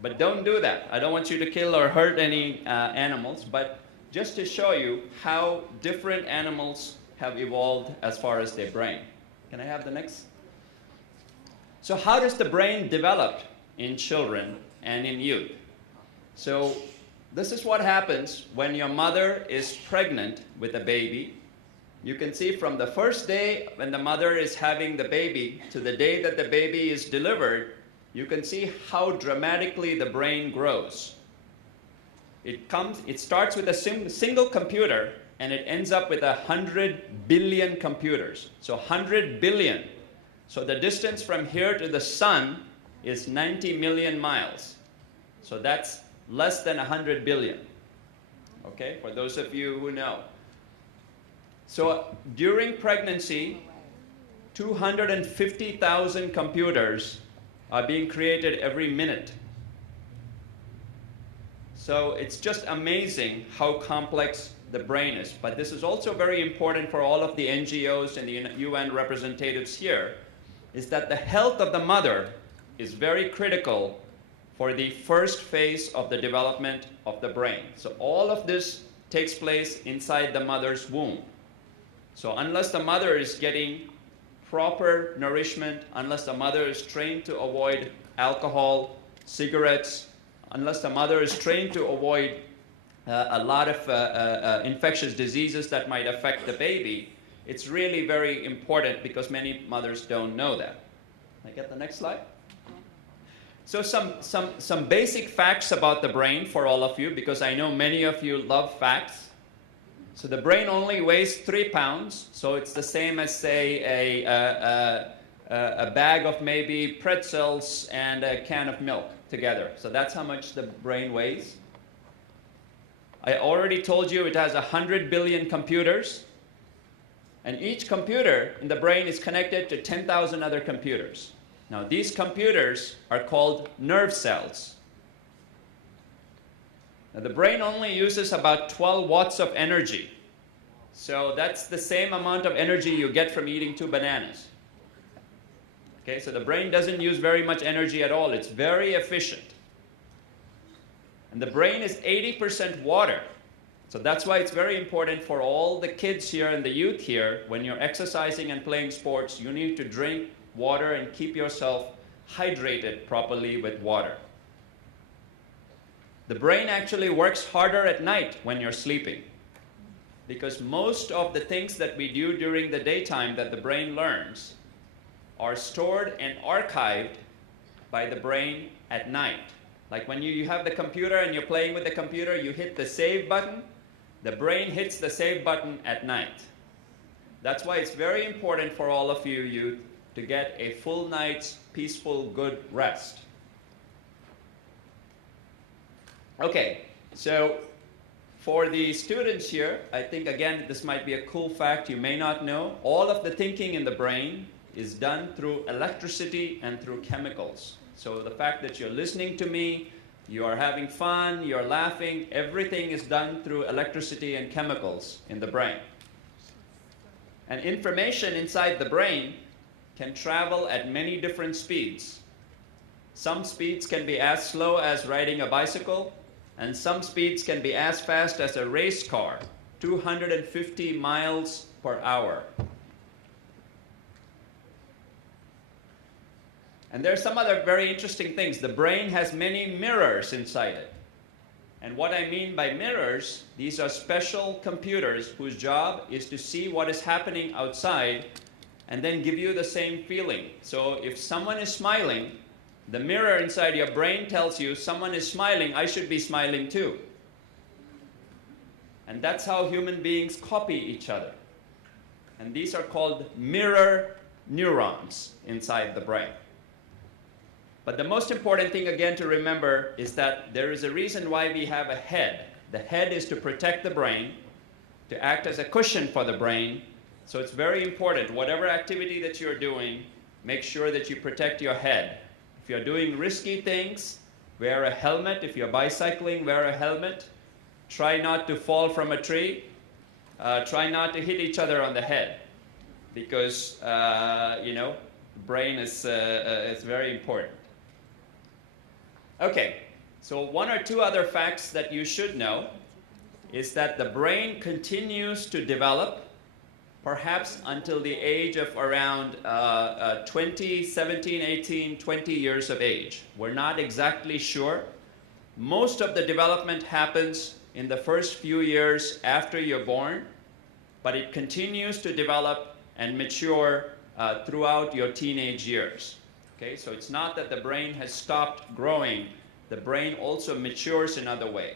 But don't do that. I don't want you to kill or hurt any animals, but just to show you how different animals have evolved as far as their brain. Can I have the next? So how does the brain develop in children and in youth? So this is what happens when your mother is pregnant with a baby. You can see from the first day when the mother is having the baby to the day that the baby is delivered, you can see how dramatically the brain grows. It starts with a single computer and it ends up with 100 billion computers. So 100 billion. So the distance from here to the sun is 90 million miles. So that's less than 100 billion. Okay, for those of you who know. So during pregnancy, 250,000 computers are being created every minute. So it's just amazing how complex the brain is. But this is also very important for all of the NGOs and the UN representatives here, is that the health of the mother is very critical for the first phase of the development of the brain. So all of this takes place inside the mother's womb. So unless the mother is getting proper nourishment, unless the mother is trained to avoid alcohol, cigarettes, unless the mother is trained to avoid a lot of infectious diseases that might affect the baby, it's really very important because many mothers don't know that. Can I get the next slide? So some basic facts about the brain for all of you, because I know many of you love facts. So the brain only weighs 3 pounds, so it's the same as, say, a bag of maybe pretzels and a can of milk together. So that's how much the brain weighs. I already told you it has 100 billion computers, and each computer in the brain is connected to 10,000 other computers. Now, these computers are called nerve cells. Now, the brain only uses about 12 watts of energy. So that's the same amount of energy you get from eating 2 bananas. Okay, so the brain doesn't use very much energy at all. It's very efficient. And the brain is 80% water. So that's why it's very important for all the kids here and the youth here, when you're exercising and playing sports, you need to drink water and keep yourself hydrated properly with water. The brain actually works harder at night when you're sleeping, because most of the things that we do during the daytime that the brain learns are stored and archived by the brain at night. Like when you have the computer and you're playing with the computer, you hit the save button, the brain hits the save button at night. That's why it's very important for all of you youth to get a full night's peaceful, good rest. Okay, so for the students here, I think again this might be a cool fact you may not know. All of the thinking in the brain is done through electricity and through chemicals. So the fact that you're listening to me, you are having fun, you're laughing, everything is done through electricity and chemicals in the brain. And information inside the brain can travel at many different speeds. Some speeds can be as slow as riding a bicycle, and some speeds can be as fast as a race car, 250 miles per hour. And there are some other very interesting things. The brain has many mirrors inside it. And what I mean by mirrors, these are special computers whose job is to see what is happening outside and then give you the same feeling. So if someone is smiling, the mirror inside your brain tells you someone is smiling, I should be smiling too. And that's how human beings copy each other. And these are called mirror neurons inside the brain. But the most important thing again to remember is that there is a reason why we have a head. The head is to protect the brain, to act as a cushion for the brain. So it's very important, whatever activity that you're doing, make sure that you protect your head. If you're doing risky things, wear a helmet. If you're bicycling, wear a helmet. Try not to fall from a tree. Try not to hit each other on the head, because the brain is very important. Okay, so 1 or 2 other facts that you should know is that the brain continues to develop perhaps until the age of around 17, 18, 20 years of age. We're not exactly sure. Most of the development happens in the first few years after you're born, but it continues to develop and mature throughout your teenage years. Okay, so it's not that the brain has stopped growing. The brain also matures another way.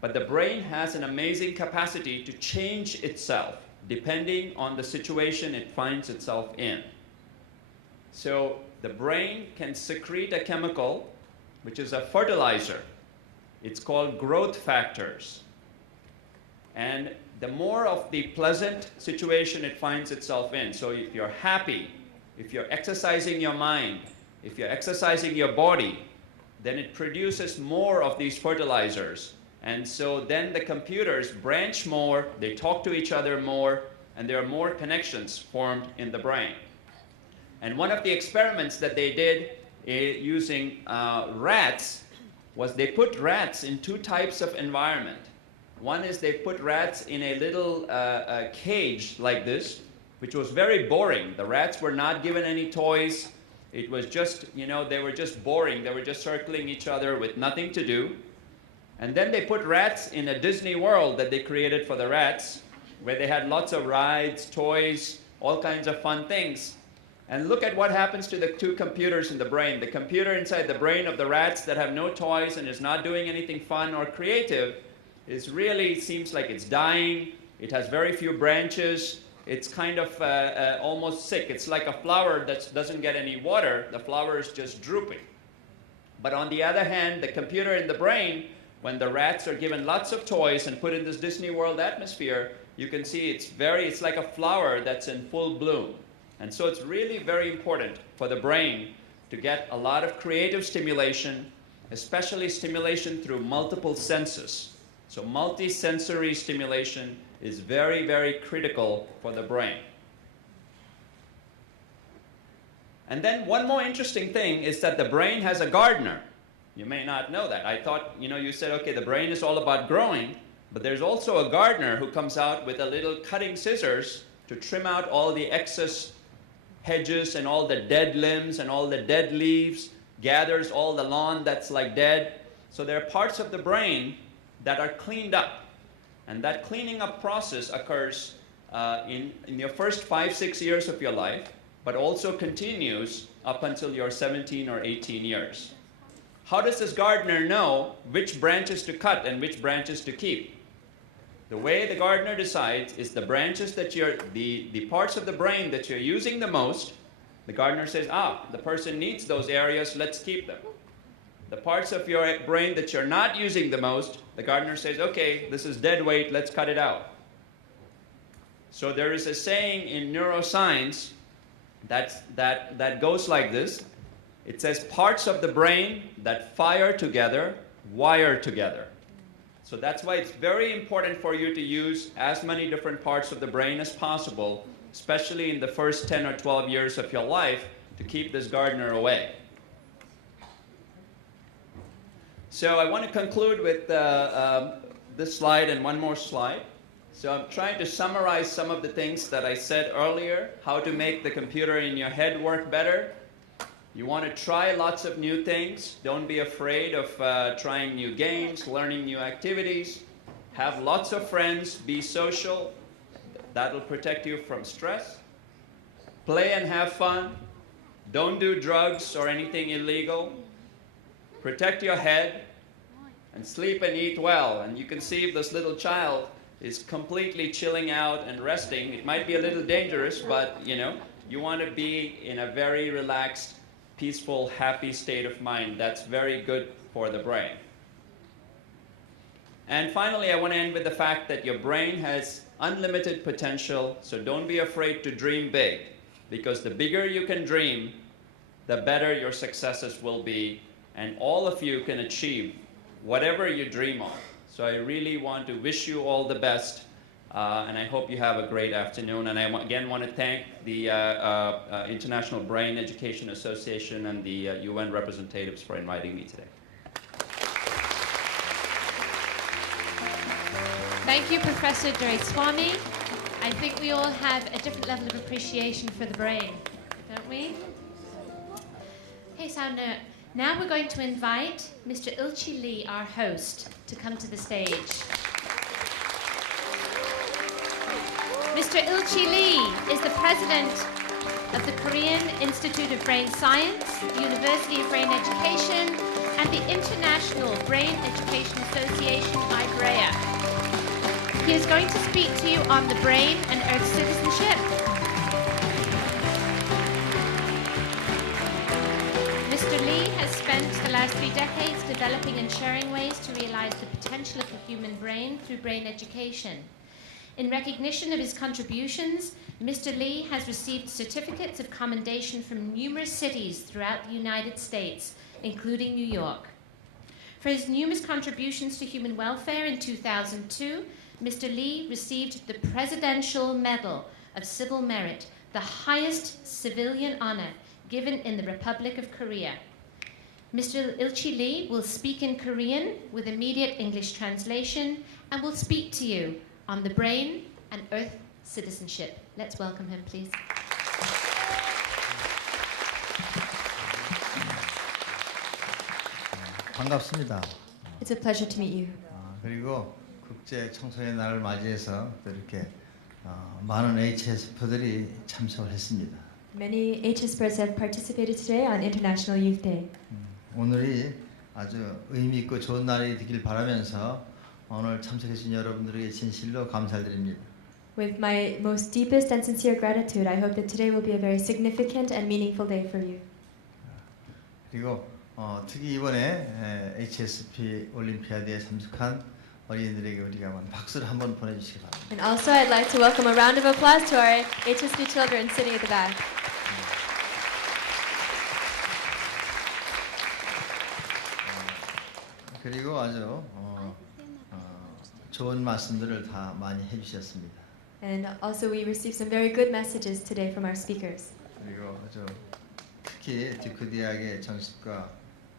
But the brain has an amazing capacity to change itself depending on the situation it finds itself in. So the brain can secrete a chemical which is a fertilizer. It's called growth factors. And the more of the pleasant situation it finds itself in, so if you're happy, if you're exercising your mind, if you're exercising your body, then it produces more of these fertilizers. And so then the computers branch more, they talk to each other more, and there are more connections formed in the brain. And one of the experiments that they did using rats was they put rats in 2 types of environment. One is they put rats in a little cage like this, which was very boring. The rats were not given any toys. It was just, you know, they were just boring. They were just circling each other with nothing to do. And then they put rats in a Disney world that they created for the rats, where they had lots of rides, toys, all kinds of fun things. And look at what happens to the two computers in the brain. The computer inside the brain of the rats that have no toys and is not doing anything fun or creative is really, seems like it's dying. It has very few branches. It's kind of almost sick. It's like a flower that doesn't get any water. The flower is just drooping. But on the other hand, the computer in the brain, when the rats are given lots of toys and put in this Disney World atmosphere, you can see it's like a flower that's in full bloom. And so it's really very important for the brain to get a lot of creative stimulation, especially stimulation through multiple senses. So multisensory stimulation is very, very critical for the brain. And then one more interesting thing is that the brain has a gardener. You may not know that. I thought, you know, you said, okay, the brain is all about growing, but there's also a gardener who comes out with a little cutting scissors to trim out all the excess hedges and all the dead limbs and all the dead leaves, gathers all the lawn that's like dead. So there are parts of the brain that are cleaned up. And that cleaning up process occurs in your first 5-6 years of your life, but also continues up until you're 17 or 18 years. How does this gardener know which branches to cut and which branches to keep? The way the gardener decides is the branches that the parts of the brain that you're using the most, the gardener says, the person needs those areas, let's keep them. The parts of your brain that you're not using the most, the gardener says, okay, this is dead weight, let's cut it out. So there is a saying in neuroscience that goes like this. It says parts of the brain that fire together, wire together. So that's why it's very important for you to use as many different parts of the brain as possible, especially in the first 10 or 12 years of your life, to keep this gardener away. So I want to conclude with this slide and one more slide. So I'm trying to summarize some of the things that I said earlier, how to make the computer in your head work better. You want to try lots of new things. Don't be afraid of trying new games, learning new activities. Have lots of friends, be social. That'll protect you from stress. Play and have fun. Don't do drugs or anything illegal. Protect your head and sleep and eat well. And you can see if this little child is completely chilling out and resting. It might be a little dangerous, but you know, you want to be in a very relaxed, peaceful, happy state of mind. That's very good for the brain. And finally, I want to end with the fact that your brain has unlimited potential, so don't be afraid to dream big, because the bigger you can dream, the better your successes will be, and all of you can achieve whatever you dream of. So I really want to wish you all the best, and I hope you have a great afternoon. And I again want to thank the International Brain Education Association and the UN representatives for inviting me today. Thank you, Professor Doraiswamy. I think we all have a different level of appreciation for the brain, don't we? Okay, so now we're going to invite Mr. Ilchi Lee, our host, to come to the stage. Mr. Ilchi Lee is the president of the Korean Institute of Brain Science, the University of Brain Education, and the International Brain Education Association, IBREA. He is going to speak to you on the brain and Earth citizenship. Mr. Lee has spent the last 3 decades developing and sharing ways to realize the potential of the human brain through brain education. In recognition of his contributions, Mr. Lee has received certificates of commendation from numerous cities throughout the United States, including New York. For his numerous contributions to human welfare in 2002, Mr. Lee received the Presidential Medal of Civil Merit, the highest civilian honor given in the Republic of Korea. Mr. Ilchi Lee will speak in Korean with immediate English translation and will speak to you on the brain and earth citizenship. Let's welcome him, please. 반갑습니다. It's a pleasure to meet you. 그리고 국제 청소년 날을 맞이해서 또 이렇게 많은 HSP들이 참석을 했습니다. Many HSPOs have participated today on International Youth Day. 오늘이 아주 의미 있고 좋은 날이 되길 바라면서 오늘 참석해 주신 여러분들에게 진실로 감사를 드립니다. With my most deepest and sincere gratitude, I hope that today will be a very significant and meaningful day for you. 그리고 특히 이번에 HSP 올림피아드에 참석한 어린이들에게 우리가 한번 박수를 한번 보내주시기 바랍니다. And also, I'd like to welcome a round of applause to our HSP children sitting at the back. 그리고 아주 좋은 말씀들을 다 많이 해주셨습니다. And also, we received some very good messages today from our speakers. 그리고 아주 특히 듀크 대학의 정식과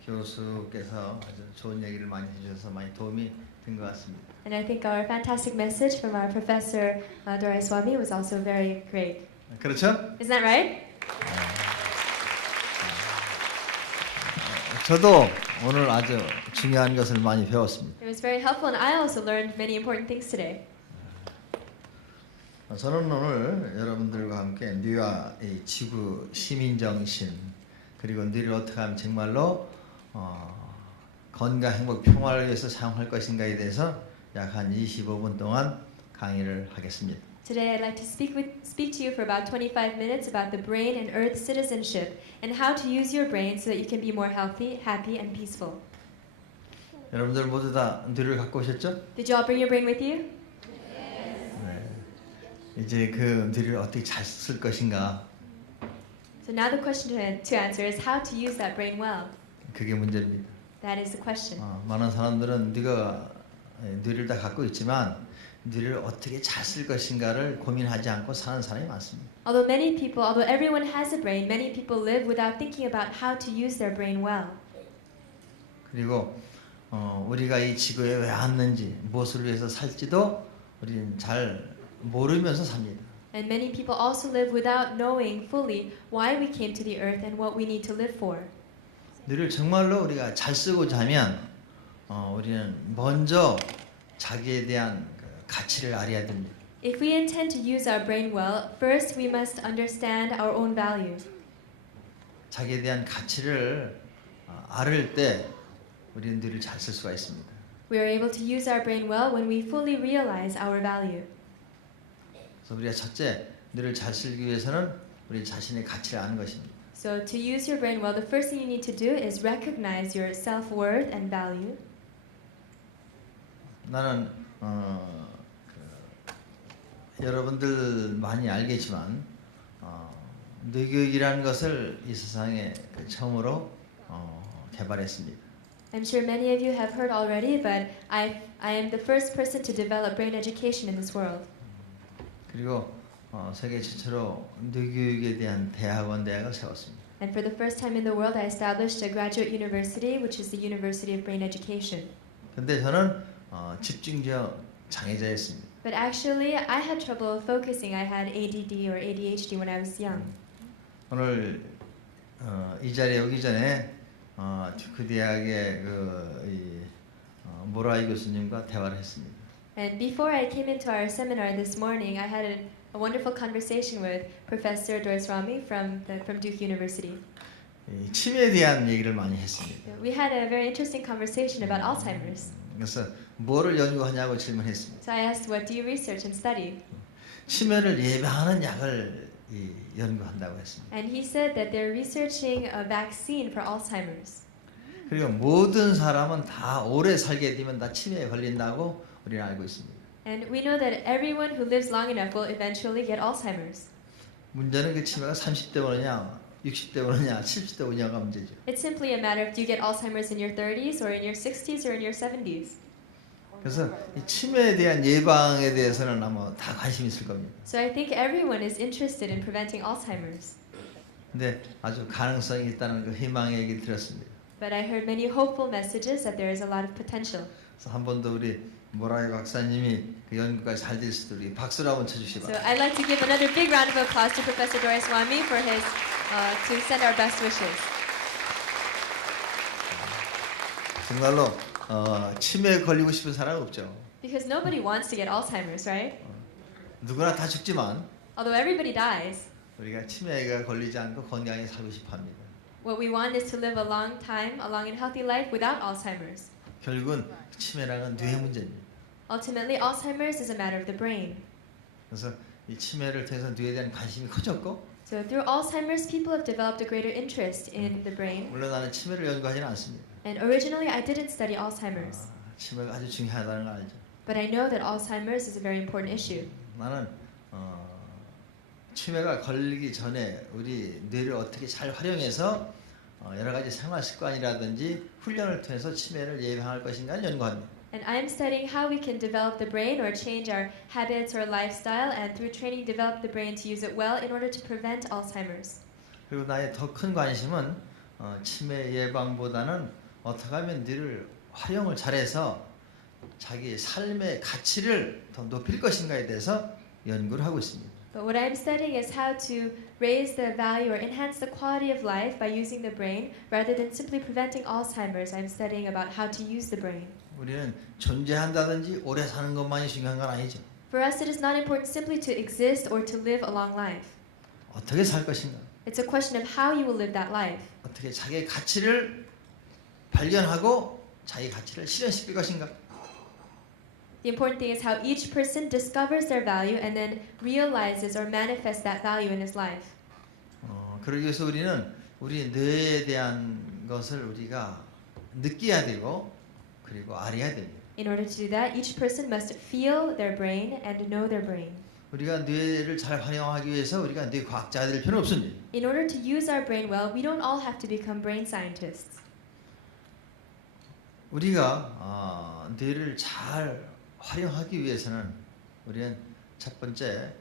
교수께서 아주 좋은 얘기를 많이 해주셔서 많이 도움이 된 것 같습니다. And I think our fantastic message from our professor Doraiswamy was also very great. 그렇죠? Isn't that right? 저도 오늘 아주 중요한 것을 많이 배웠습니다. It was very helpful, and I also learned many important things today. 저는 오늘 여러분들과 함께 뇌와 이 지구 시민 정신 그리고 뇌를 어떻게 하면 정말로 건강, 행복, 평화를 위해서 사용할 것인가에 대해서 약 한 25분 동안 강의를 하겠습니다. Today, I'd like to speak to you for about 25 minutes about the brain and Earth citizenship and how to use your brain so that you can be more healthy, happy, and peaceful. 여러분들 모두 다 뇌를 갖고 오셨죠? Did you all bring your brain with you? 네. 이제 그 뇌를 어떻게 잘 쓸 것인가? So now the question to answer is how to use that brain well. 그게 문제입니다. That is the question. 많은 사람들은 뇌를 다 갖고 있지만 뇌를 어떻게 잘 쓸 것인가를 고민하지 않고 사는 사람이 많습니다. Although everyone has a brain, many people live without thinking about how to use their brain well. 그리고 우리가 이 지구에 왜 왔는지, 무엇을 위해서 살지도 우리는 잘 모르면서 삽니다. And many people also live without knowing fully why we came to the earth and what we need to live for. 뇌를 정말로 우리가 잘 쓰고자 하면 우리는 먼저 자기에 대한 가치를 알아야 됩니다. If we intend to use our brain well, first we must understand our own value. 자기에 대한 가치를 알을 때 우리는 뇌를 잘 쓸 수가 있습니다. We are able to use our brain well when we fully realize our value. 그래서 우리가 첫째, 뇌를 잘 쓰기 위해서는 우리 자신의 가치를 아는 것입니다. So to use your brain well, the first thing you need to do is recognize your self-worth and value. 나는 여러분들 많이 알겠지만 뇌교육이라는 것을 이 세상에 처음으로 개발했습니다. I'm sure many of you have heard already, but I am the first person to develop brain education in this world. 그리고 세계 최초로 뇌교육에 대한 대학을 세웠습니다. And for the first time in the world, I established a graduate university, which is the University of Brain Education. 근데 저는 집중력 장애자였습니다. But actually, I had trouble focusing. I had ADD or ADHD when I was young. 오늘 이 자리에 오기 전에 듀크 대학의 모라이 교수님과 대화를 했습니다. And before I came into our seminar this morning, I had a wonderful conversation with Professor Doraiswamy from Duke University. 치매에 대한 얘기를 많이 했습니다. We had a very interesting conversation about Alzheimer's. 그래서 뭐를 연구하냐고 질문했습니다. So I asked, what do you research and study? 치매를 예방하는 약을 연구한다고 했습니다. And he said that they're researching a vaccine for Alzheimer's. 그리고 모든 사람은 다 오래 살게 되면 다 치매에 걸린다고 우리는 알고 있습니다. And we know that everyone who lives long enough will eventually get Alzheimer's. 문제는 그 치매가 30대 오느냐, 60대 오느냐, 70대 오느냐가 문제죠. It's simply a matter of do you get Alzheimer's in your 30s or in your 60s or in your 70s. 그래서 이 치매에 대한 예방에 대해서는 아마 다 관심 있을 겁니다. So I think everyone is interested in preventing Alzheimer's. 근데 아주 가능성이 있다는 그 희망의 얘기를 들었습니다. But I heard many hopeful messages that there is a lot of potential. 그래서 한 번 더 우리 모라이 박사님이 그 연구가 잘 될 수 있도록 박수를 한번 쳐주시기 So 바랍니다. I'd like to give another big round of applause to Professor Doraiswamy for his to send our best wishes. 정말로 치매에 걸리고 싶은 사람은 없죠. Because nobody wants to get Alzheimer's, right? 누구나 다 죽지만 Although everybody dies, 우리가 치매가 걸리지 않고 건강히 살고 싶어합니다. what we want is to live a long time, a long and healthy life without Alzheimer's. 결국은 치매라는 뇌 문제입니다. Ultimately, Alzheimer's is a matter of the brain. 그래서 이 치매를 통해서 뇌에 대한 관심이 커졌고, So through Alzheimer's, people have developed a greater interest in the brain. 물론 나는 치매를 연구하지는 않습니다. And originally, I didn't study Alzheimer's, 치매가 아주 중요하다는 걸 알죠. but I know that Alzheimer's is a very important issue. 나는 치매가 걸리기 전에 우리 뇌를 어떻게 잘 활용해서 여러 가지 생활 습관이라든지 훈련을 통해서 치매를 예방할 것인가를 연구합니다. And I am studying how we can develop the brain or change our habits or lifestyle, and through training, develop the brain to use it well in order to prevent Alzheimer's. 그리고 나의 더 큰 관심은 치매 예방보다는 어떻게 하면 뇌를 활용을 잘해서 자기 삶의 가치를 더 높일 것인가에 대해서 연구를 하고 있습니다. But what I'm studying is how to raise the value or enhance the quality of life by using the brain rather than simply preventing Alzheimer's. I'm studying about how to use the brain. 우리는 존재한다든지 오래 사는 것만이 중요한 건 아니죠. For us, it is not important simply to exist or to live a long life. 어떻게 살 것인가? It's a question of how you will live that life. 어떻게 자기의 가치를 발견하고 자기 가치를 실현시킬 것인가? The important thing is how each person discovers their value and then realizes or manifests that value in his life. 그러기 위해서 우리는 우리 뇌에 대한 것을 우리가 느껴야 되고 그리고 알아야 됩니다. In order to do that, each person must feel their brain and know their brain. 우리가 뇌를 잘 활용하기 위해서 우리가 뇌 과학자가 될 필요는 없습니다. In order to use our brain well, we don't all have to become brain scientists. 우리가 뇌를 잘 활용하기 위해서는 우리는 첫 번째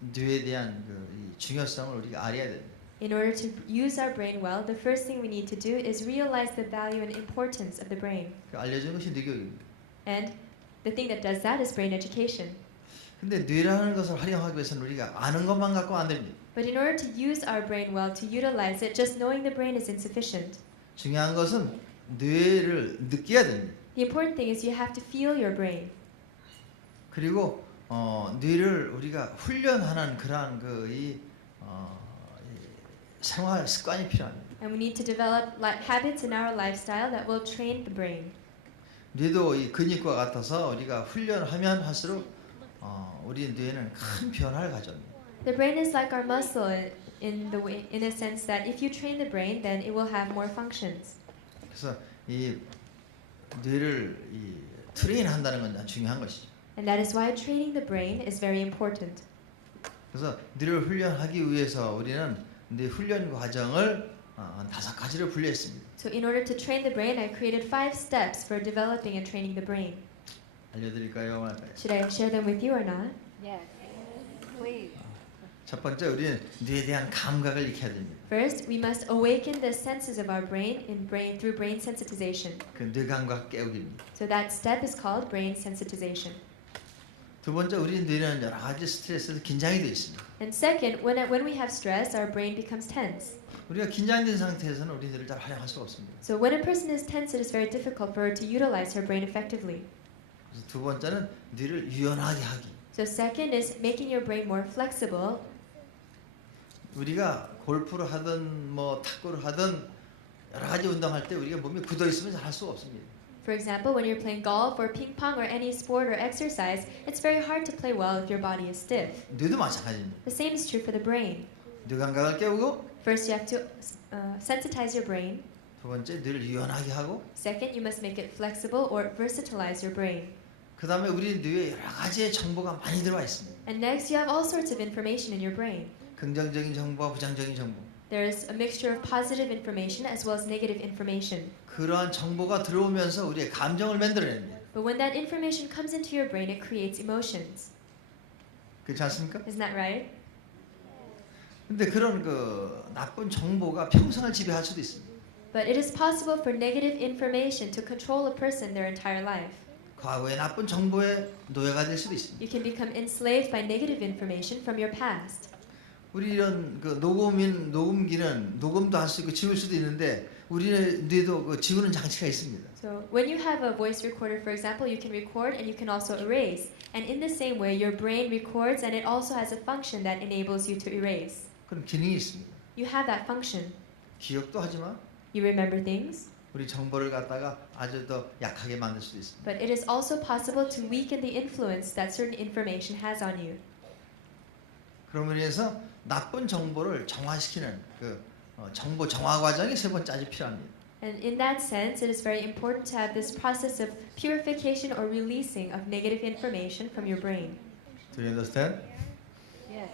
뇌에 대한 이 중요성을 우리가 알아야 됩니다. In order to use our brain well, the first thing we need to do is realize the value and importance of the brain. 알려주는 것이 뇌교육입니다. And the thing that does that is brain education. 근데 뇌라는 것을 활용하기 위해서는 우리가 아는 것만 갖고 안 됩니다. But in order to use our brain well, to utilize it, just knowing the brain is insufficient. 중요한 것은 뇌를 느껴야 됩니다. The important thing is you have to feel your brain. 그리고 뇌를 우리가 훈련하는 그러한 생활 습관이 필요합니다. And we need to develop habits in our lifestyle that will train the brain. 뇌도 이 근육과 같아서 우리가 훈련하면 할수록 우리 뇌는 큰 변화를 가져옵니다. The brain is like our muscle in a sense that if you train the brain, then it will have more functions. 그래서 이 뇌를 트레인한다는 건 중요한 것이죠. And that is why training the brain is very important. 그래서 뇌를 훈련하기 위해서 우리는 뇌 훈련 과정을 5가지로 분류했습니다. So in order to train the brain, I created 5 steps for developing and training the brain. 알려드릴까요? 말까요? Should I share them with you or not? Yes. Please. 첫 번째 우리는 뇌에 대한 감각을 익혀야 됩니다. First, we must awaken the senses of our brain through brain sensitization. 그 뇌감각 깨우기입니다. So that step is called brain sensitization. 두 번째 우리 뇌는 여러 가지 스트레스에서 긴장이 되어 있습니다. And second, when we have stress, our brain becomes tense. 우리가 긴장된 상태에서는 우리 뇌를 잘 활용할 수가 없습니다. So when a person is tense, it is very difficult for her to utilize her brain effectively. 그래서 두 번째는 뇌를 유연하게 하기. So second is making your brain more flexible. 우리가 골프를 하든 탁구를 하든 여러 가지 운동할 때 우리가 몸이 굳어 있으면 잘 할 수가 없습니다. For example, when you're playing golf or ping pong or any sport or exercise, it's very hard to play well if your body is stiff. 뇌도 마찬가지입니다. The same is true for the brain. 뇌감각을 깨우고 First, you have to sensitize your brain. 두 번째 뇌를 유연하게 하고 Second, you must make it flexible or versatilize your brain. 그 다음에 우리 뇌에 여러 가지의 정보가 많이 들어와 있습니다. And next, you have all sorts of information in your brain. 긍정적인 정보와 부정적인 정보. There's a mixture of positive information as well as negative information. 그러한 정보가 들어오면서 우리의 감정을 만들어냅니다. But when that information comes into your brain, it creates emotions. 그렇지 않습니까? Isn't that right? 근데 그런 나쁜 정보가 평생을 지배할 수도 있습니다. But it is possible for negative information to control a person their entire life. 과거의 나쁜 정보의 노예가 될 수도 있습니다. You can become enslaved by negative information from your past. 우리 이런 그 녹음기는 녹음도 할 수 있고 지울 수도 있는데 우리의 뇌도 그 지우는 장치가 있습니다. So when you have a voice recorder, for example, you can record and you can also erase. And in the same way, your brain records and it also has a function that enables you to erase. 그런 기능이 있습니다. You have that function. 기억도 하지만 You remember things, 우리 정보를 갖다가 아주 더 약하게 만들 수도 있습니다. but it is also possible to weaken the influence that certain information has on you. 그러므로 인해서 나쁜 정보를 정화시키는 그 정보 정화 과정이 세 번째 아주 필요합니다. And in that sense, it is very important to have this process of purification or releasing of negative information from your brain. Do you understand? Yes.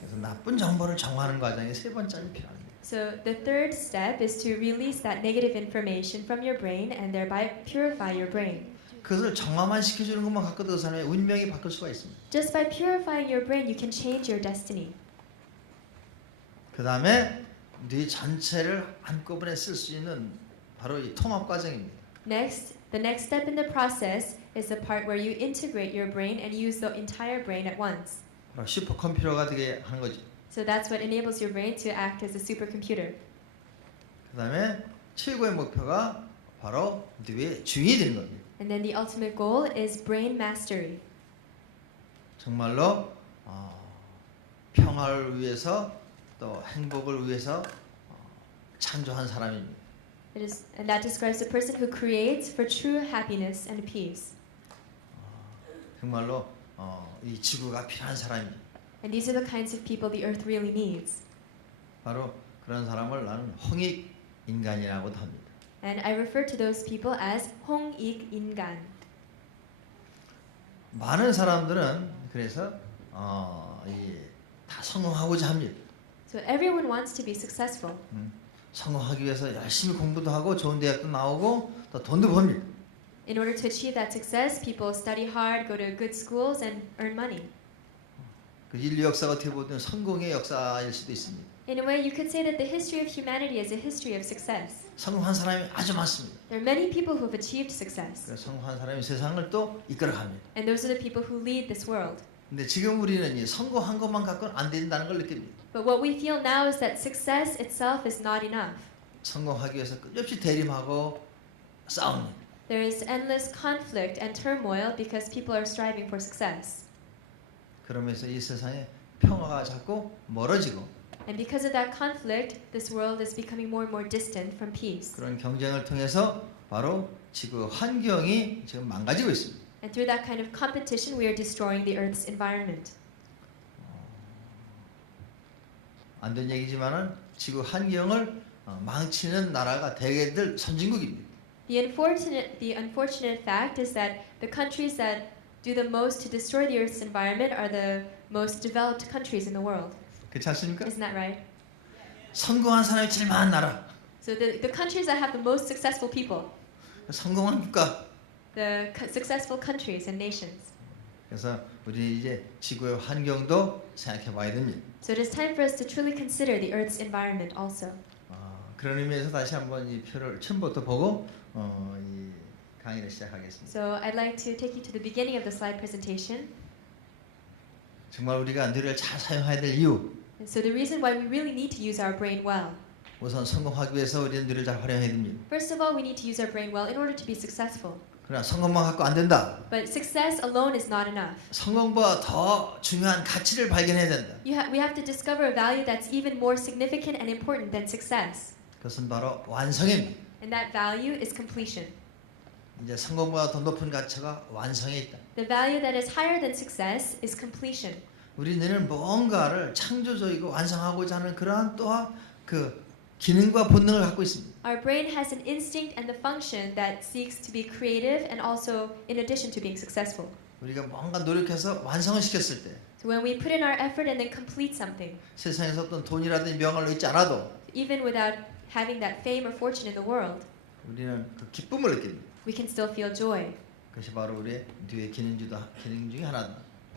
그래서 나쁜 정보를 정화하는 과정이 세 번째 아주 필요합니다. So the third step is to release that negative information from your brain and thereby purify your brain. 그것을 정화만 시켜주는 것만 갖고도 그 사람의 운명이 바뀔 수가 있습니다. Just by purifying your brain, you can change your destiny. 그 다음에 뇌 전체를 한꺼번에 쓸 수 있는 바로 이 통합 과정입니다. Next, the next step in the process is the part where you integrate your brain and use the entire brain at once. 바로 슈퍼컴퓨터가 되게 하는 거죠. So that's what enables your brain to act as a supercomputer. 그 다음에 최고의 목표가 바로 뇌의 주인이 되는 겁니다. And then the ultimate goal is brain mastery. 정말로 평화를 위해서 또 행복을 위해서 창조한 사람입니다. And that describes the person who creates for true happiness and peace. 정말로 이 지구가 필요한 사람입니다. And these are the kinds of people the earth really needs. 바로 그런 사람을 나는 홍익 인간이라고도 합니다. And I refer to those people as 홍익 인간. 많은 사람들은 그래서 다 성공하고자 합니다. So everyone wants to be successful. 성공하기 위해서 열심히 공부도 하고 좋은 대학도 나오고 또 돈도 법니다. In order to achieve that success, people study hard, go to good schools, and earn money. 그 인류 역사가 어떻게 보면 성공의 역사일 수도 있습니다. In a way, you could say that the history of humanity is a history of success. 성공한 사람이 아주 많습니다. There are many people who have achieved success. 그래서 성공한 사람이 세상을 또 이끌어갑니다. And those are the people who lead this world. 근데 지금 우리는 이 성공한 것만 갖고는 안 된다는 걸 느낍니다. But what we feel now is that success itself is not enough. 성공하기 위해서 끝없이 대립하고 싸웁니다. There is endless conflict and turmoil because people are striving for success. 그러면서 이 세상에 평화가 자꾸 멀어지고 And because of that conflict, this world is becoming more and more distant from peace. 그런 경쟁을 통해서 바로 지구 환경이 지금 망가지고 있습니다. And through that kind of competition, we are destroying the Earth's environment. 안 된 얘기지만은 지구 환경을 망치는 나라가 대개들 선진국입니다. The unfortunate fact is that the countries that do the most to destroy the Earth's environment are the most developed countries in the world. 그렇지 않습니까? Isn't that right? 성공한 사람이 제일 많은 나라, So the countries that have the most successful people, 성공한 국가. the successful countries and nations. 그래서 우리 이제 지구의 환경도 생각해 봐야 됩니다. So it is time for us to truly consider the Earth's environment also. 그런 의미에서 다시 한번 이 표를 처음부터 보고 이 강의를 시작하겠습니다. So I'd like to take you to the beginning of the slide presentation. 정말 우리가 뇌를 잘 사용해야 될 이유. And so the reason why we really need to use our brain well. 우선 성공하기 위해서 우리는 뇌를 잘 활용해야 됩니다. First of all, we need to use our brain well in order to be successful. 그러나 성공만 갖고 안 된다. But success alone is not enough. 성공보다 더 중요한 가치를 발견해야 된다. We have to discover a value that's even more significant and important than success. 그것은 바로 완성입니다. And that value is completion. 이제 성공보다 더 높은 가치가 완성에 있다. The value that is higher than success is completion. 우리 뇌는 뭔가를 창조적이고 완성하고자 하는 그러한 또한 그 기능과 본능을 갖고 있습니다. Our brain has an instinct and the function that seeks to be creative and also in addition to being successful. 우리가 뭔가 노력해서 완성을 시켰을 때 So when we put in our effort and then complete something, 세상에서 어떤 돈이라든지 명예를 얻지 않아도 even without having that fame or fortune in the world, 우리는 그 기쁨을 느낍니다. we can still feel joy. 그것이 바로 우리의 뇌의 기능 중에 하나다.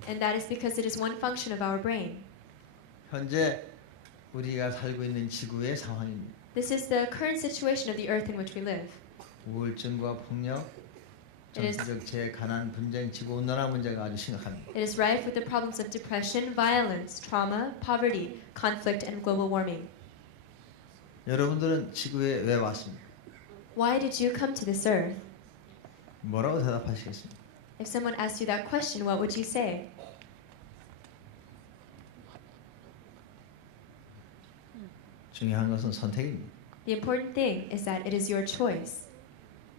And that is because it is one function of our brain. 현재 우리가 살고 있는 지구의 상황입니다. This is the current situation of the earth in which we live. 우울증과 폭력, It is- 정치적 재해, 가난, 분쟁, 지구온난화 문제가 아주 심각합니다. It is rife with the problems of depression, violence, trauma, poverty, conflict, and global warming. 여러분들은 지구에 왜 왔습니까? Why did you come to this earth? 뭐라고 대답하시겠습니까? If someone asked you that question, what would you say? 중요한 것은 선택입니다. The important thing is that it is your choice.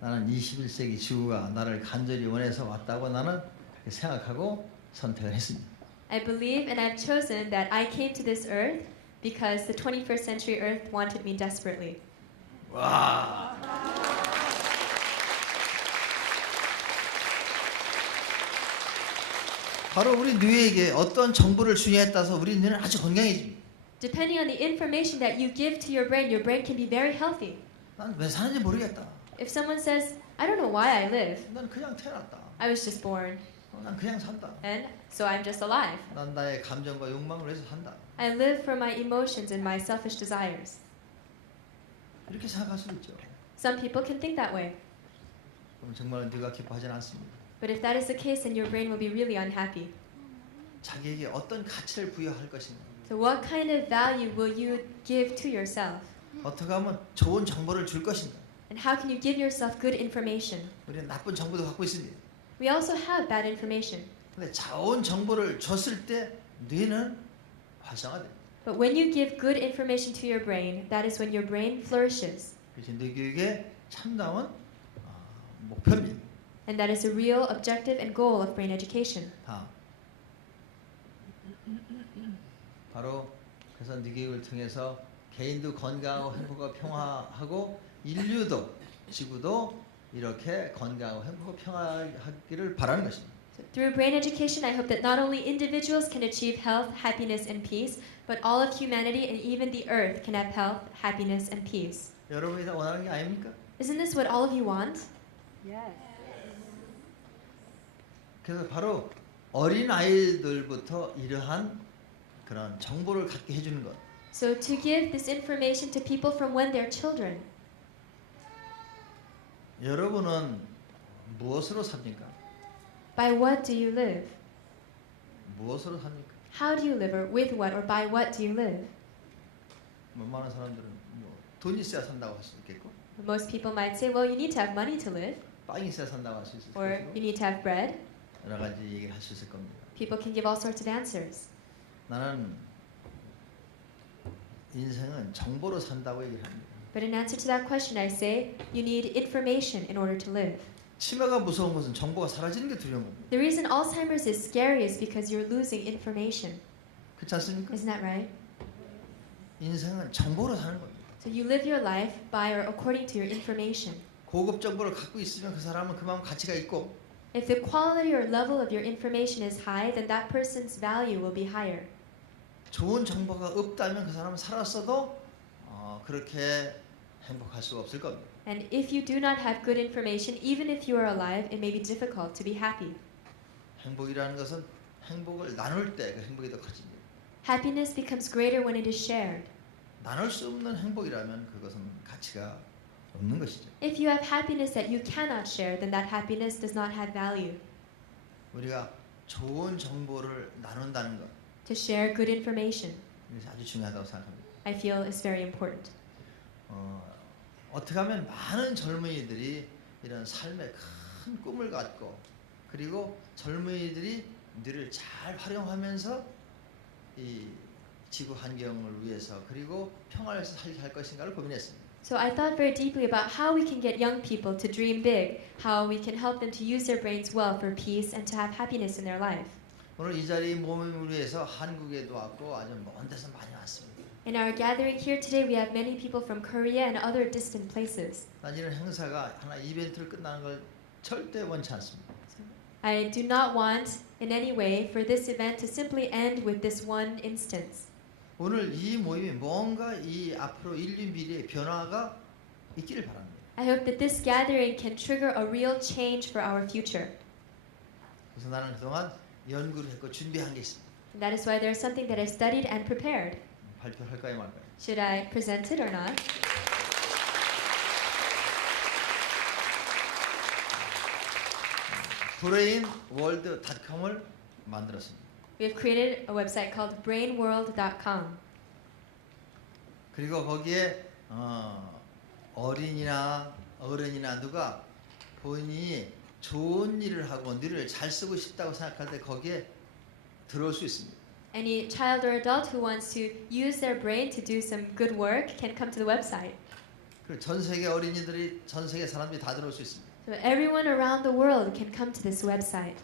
나는 21세기 지구가 나를 간절히 원해서 왔다고 나는 그렇게 생각하고 선택을 했습니다. I believe and I've chosen that I came to this earth because the 21st century earth wanted me desperately. 와! 바로 우리 뇌에게 어떤 정보를 주냐에 따라서 우리 뇌는 아주 건강해집니다. Depending on the information that you give to your brain can be very healthy. 난 왜 사는지 모르겠다. If someone says, I don't know why I live, 난 그냥 태어났다. I was just born, 난 그냥 산다. and so I'm just alive. 난 나의 감정과 욕망을 위해서 산다. I live for my emotions and my selfish desires. 이렇게 생각할 수 있죠. Some people can think that way. 그럼 정말 뇌가 기뻐하지 않습니다. But if that is the case, then your brain will be really unhappy. 자기에게 어떤 가치를 부여할 것인가? So what kind of value will you give to yourself? 어떻게 하면 좋은 정보를 줄 것인가? And how can you give yourself good information? 우리는 나쁜 정보도 갖고 있습니다. We also have bad information. 근데 좋은 정보를 줬을 때 뇌는 활성화됩니다. But when you give good information to your brain, that is when your brain flourishes. 그래서 뇌교육의 참다운 목표입니다. And that is a real objective and goal of brain education. 다음. 바로 그래서 뇌교육을 통해서 개인도 건강하고 행복하고 평화하고 인류도 지구도 이렇게 건강하고 행복하고 평화하기를 바라는 것입니다. So through brain education, I hope that not only individuals can achieve health, happiness, and peace, but all of humanity and even the earth can have health, happiness, and peace. 여러분이 다 원하는 게 아닙니까? Isn't this what all of you want? Yes. 그래서 바로 어린 아이들부터 이러한 그런 정보를 갖게 해주는 것. So to give this information to people from when they're children. 여러분은 무엇으로 삽니까? By what do you live? 무엇으로 삽니까? How do you live, or with what, or by what do you live? 많은 사람들은 돈 있어야 산다고 할 수 있겠고, Most people might say, well, you need to have money to live, 빵 있어야 산다고 할 수 있을 or 것이고, you need to have bread. 여러 가지 얘기를 할 수 있을 겁니다. People can give all sorts of answers. 나는 인생은 정보로 산다고 얘기를 합니다. But in answer to that question, I say, you need information in order to live. 치매가 무서운 것은 정보가 사라지는 게 두려운 겁니다. The reason Alzheimer's is scary is because you're losing information. 그렇지 않습니까? Isn't that right? 인생은 정보로 사는 겁니다. So you live your life by or according to your information. 고급 정보를 갖고 있으면 그 사람은 그만큼 가치가 있고, If the quality or level of your information is high, then that person's value will be higher. 좋은 정보가 없다면 그 사람은 살았어도 그렇게 행복할 수가 없을 겁니다. And if you do not have good information, even if you are alive, it may be difficult to be happy. 행복이라는 것은 행복을 나눌 때 그 행복이 더 커집니다. Happiness becomes greater when it is shared. 나눌 수 없는 행복이라면 그것은 가치가 없는 것이죠. If you have happiness that you cannot share, then that happiness does not have value. 우리가 좋은 정보를 나눈다는 것, To share good information, 이것이 아주 중요하다고 생각합니다. I feel is very important. 어떻게 하면 많은 젊은이들이 이런 삶의 큰 꿈을 갖고, 그리고 젊은이들이 뇌를 잘 활용하면서 이 지구 환경을 위해서 그리고 평화를 위해서 살게 할 것인가를 고민했습니다. So I thought very deeply about how we can get young people to dream big, how we can help them to use their brains well for peace and to have happiness in their life. 오늘 이 자리에 모임을 위해서 한국에도 왔고 아주 먼 데서 많이 왔습니다. In our gathering here today, we have many people from Korea and other distant places. 난 이런 행사가 하나 이벤트를 끝나는 걸 절대 원치 않습니다. I do not want in any way for this event to simply end with this one instance. 오늘 이 모임이 뭔가 이 앞으로 인류 미래의 변화가 있기를 바랍니다. I hope that this gathering can trigger a real change for our future. 그래서 나는 그동안 연구를 했고 준비한 게 있습니다. And that is why there is something that I studied and prepared. 발표할까요 말까요? Should I present it or not? brainworld.com을 만들었습니다. We have created a website called brainworld.com. 그리고 거기에 어린이나 어른이나 누가 본인이 좋은 일을 하고 뇌를 잘 쓰고 싶다고 생각할 때 거기에 들어올 수 있습니다. Any child or adult who wants to use their brain to do some good work can come to the website. 그리고 전 세계 어린이들이 전 세계 사람들이 다 들어올 수 있습니다. So everyone around the world can come to this website.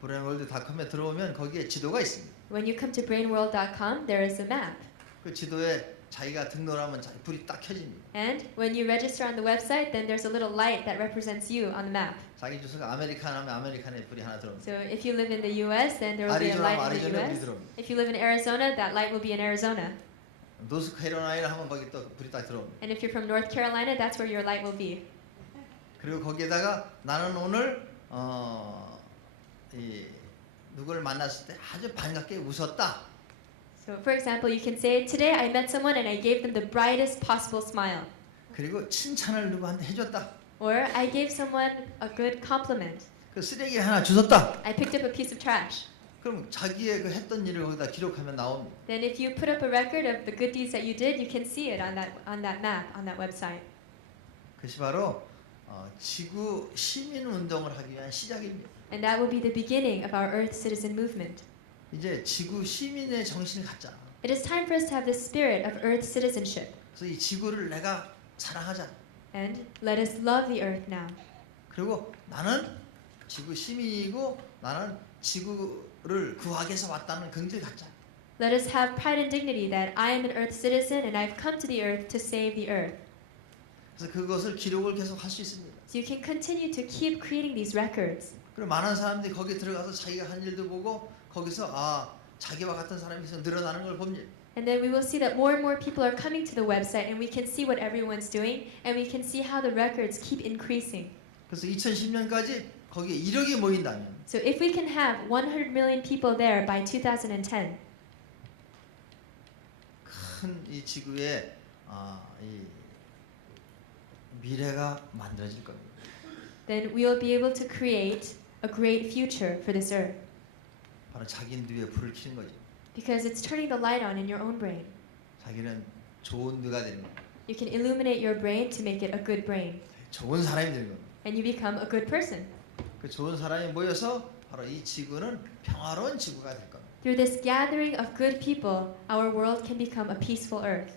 brainworld.com에 들어오면 거기에 지도가 있습니다. When you come to brainworld.com, there is a map. 그 지도에 자기가 등록하면 불이 딱 켜집니다. And when you register on the website, then there's a little light that represents you on the map. 자기 주소가 아메리카나 하면 아메리카에 불이 하나 들어옵니다. So if you live in the US, then there will be a 아리조나 light in the 아리조나에 불이 US. 들어옵니다. If you live in Arizona, that light will be in Arizona. 노스캐롤라이나 하면 거기 또 불이 딱 들어옵니다. And if you're from North Carolina, that's where your light will be. 그리고 거기에다가 나는 오늘 이 누구를 만났을 때 아주 반갑게 웃었다. So for example, you can say, today I met someone and I gave them the brightest possible smile. 그리고 칭찬을 누구한테 해줬다. Or I gave someone a good compliment. 그 쓰레기 하나 주웠다. I picked up a piece of trash. 그럼 자기의 그 했던 일을 거기다 기록하면 나옵니다. Then if you put up a record of the good deeds that you did, you can see it on that map, on that website. 그것이 바로 지구 시민 운동을 하기 위한 시작입니다. And that will be the beginning of our Earth Citizen Movement. 이제 지구 시민의 정신을 갖자. It is time for us to have the spirit of Earth citizenship. 그래서 이 지구를 내가 사랑하자. And let us love the Earth now. 그리고 나는 지구 시민이고 나는 지구를 구하기 위해서 왔다는 긍지를 갖자. Let us have pride and dignity that I am an Earth citizen and I've come to the Earth to save the Earth. 그래서 그것을 기록을 계속 할 수 있습니다. So you can continue to keep creating these records. 그리고 많은 사람들이 거기 들어가서 자기가 한 일도 보고 거기서 자기와 같은 사람이 늘어나는 걸 봅니다. And then we will see that more and more people are coming to the website and we can see what everyone's doing and we can see how the records keep increasing. 그래서 2010년까지 거기에 1억이 모인다면 So if we can have 100 million people there by 2010, 큰 이 지구에 이 미래가 만들어질 겁니다. then we will be able to create a great future for this earth. 바로 자기 뇌에 불을 켜는 거죠. Because it's turning the light on in your own brain. 자기는 좋은 뇌가 되는 겁니다. You can illuminate your brain to make it a good brain. 좋은 사람이 되는 겁니다. And you become a good person. 그 좋은 사람이 모여서 바로 이 지구는 평화로운 지구가 될 겁니다. Through this gathering of good people, our world can become a peaceful earth.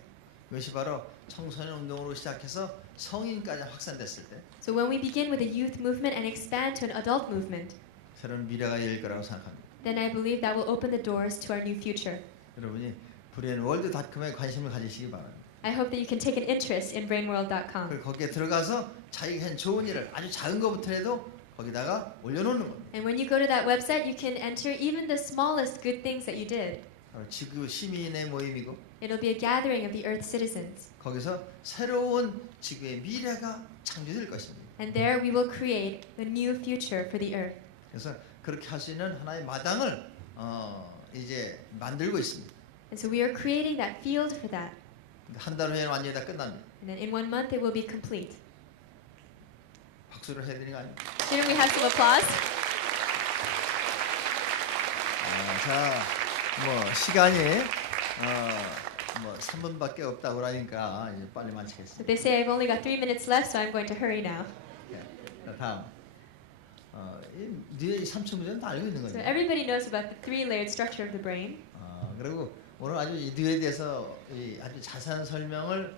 이것이 바로 청소년 운동으로 시작해서 성인까지 확산됐을 때 So when we begin with a youth movement and expand to an adult movement, 새로운 미래가 열릴 거라고 생각합니다. then I believe that will open the doors to our new future. 여러분이 brainworld.com에 관심을 가지시기 바랍니다. I hope that you can take an interest in brainworld.com. 그리고 거기에 들어가서 자기가 한 좋은 일을 아주 작은 것부터 해도 거기다가 올려놓는 겁니다. And when you go to that website, you can enter even the smallest good things that you did. 바로 지구 시민의 모임이고 It'll be a gathering of the Earth citizens. 거기서 새로운 지구의 미래가 창조될 것입니다. And there we will create a new future for the Earth. 그래서 그렇게 할 수 있는 하나의 마당을 이제 만들고 있습니다. And so we are creating that field for that. 한 달 후에는 완전히 다 끝납니다. And then in 1 month it will be complete. 박수를 해드리는 거 아닙니까? Shouldn't we have some applause? 자, 뭐 시간이 3분밖에 없다고 그러니까 이제 빨리 마치겠습니다. But they say I've only got 3 minutes left, so I'm going to hurry now. 자, 다음. 이 뇌의 3층 구조는 다 알고 있는 So 거죠. everybody knows about the 3-layered structure of the brain. 그리고 오늘 아주 이 뇌에 대해서 아주 자세한 설명을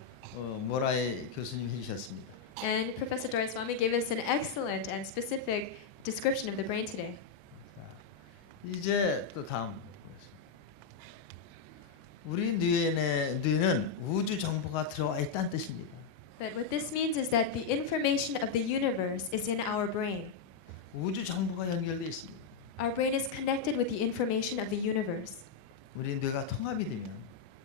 모라이 교수님이 해주셨습니다. And Professor Doraiswamy gave us an excellent and specific description of the brain today. 자, 이제 또 다음. 우리 뇌는 우주 정보가 들어와 있다는 뜻입니다. But what this means is that the information of the universe is in our brain. 우주 정보가 연결되어 있습니다. Our brain is connected with the information of the universe. 우리 뇌가 통합이 되면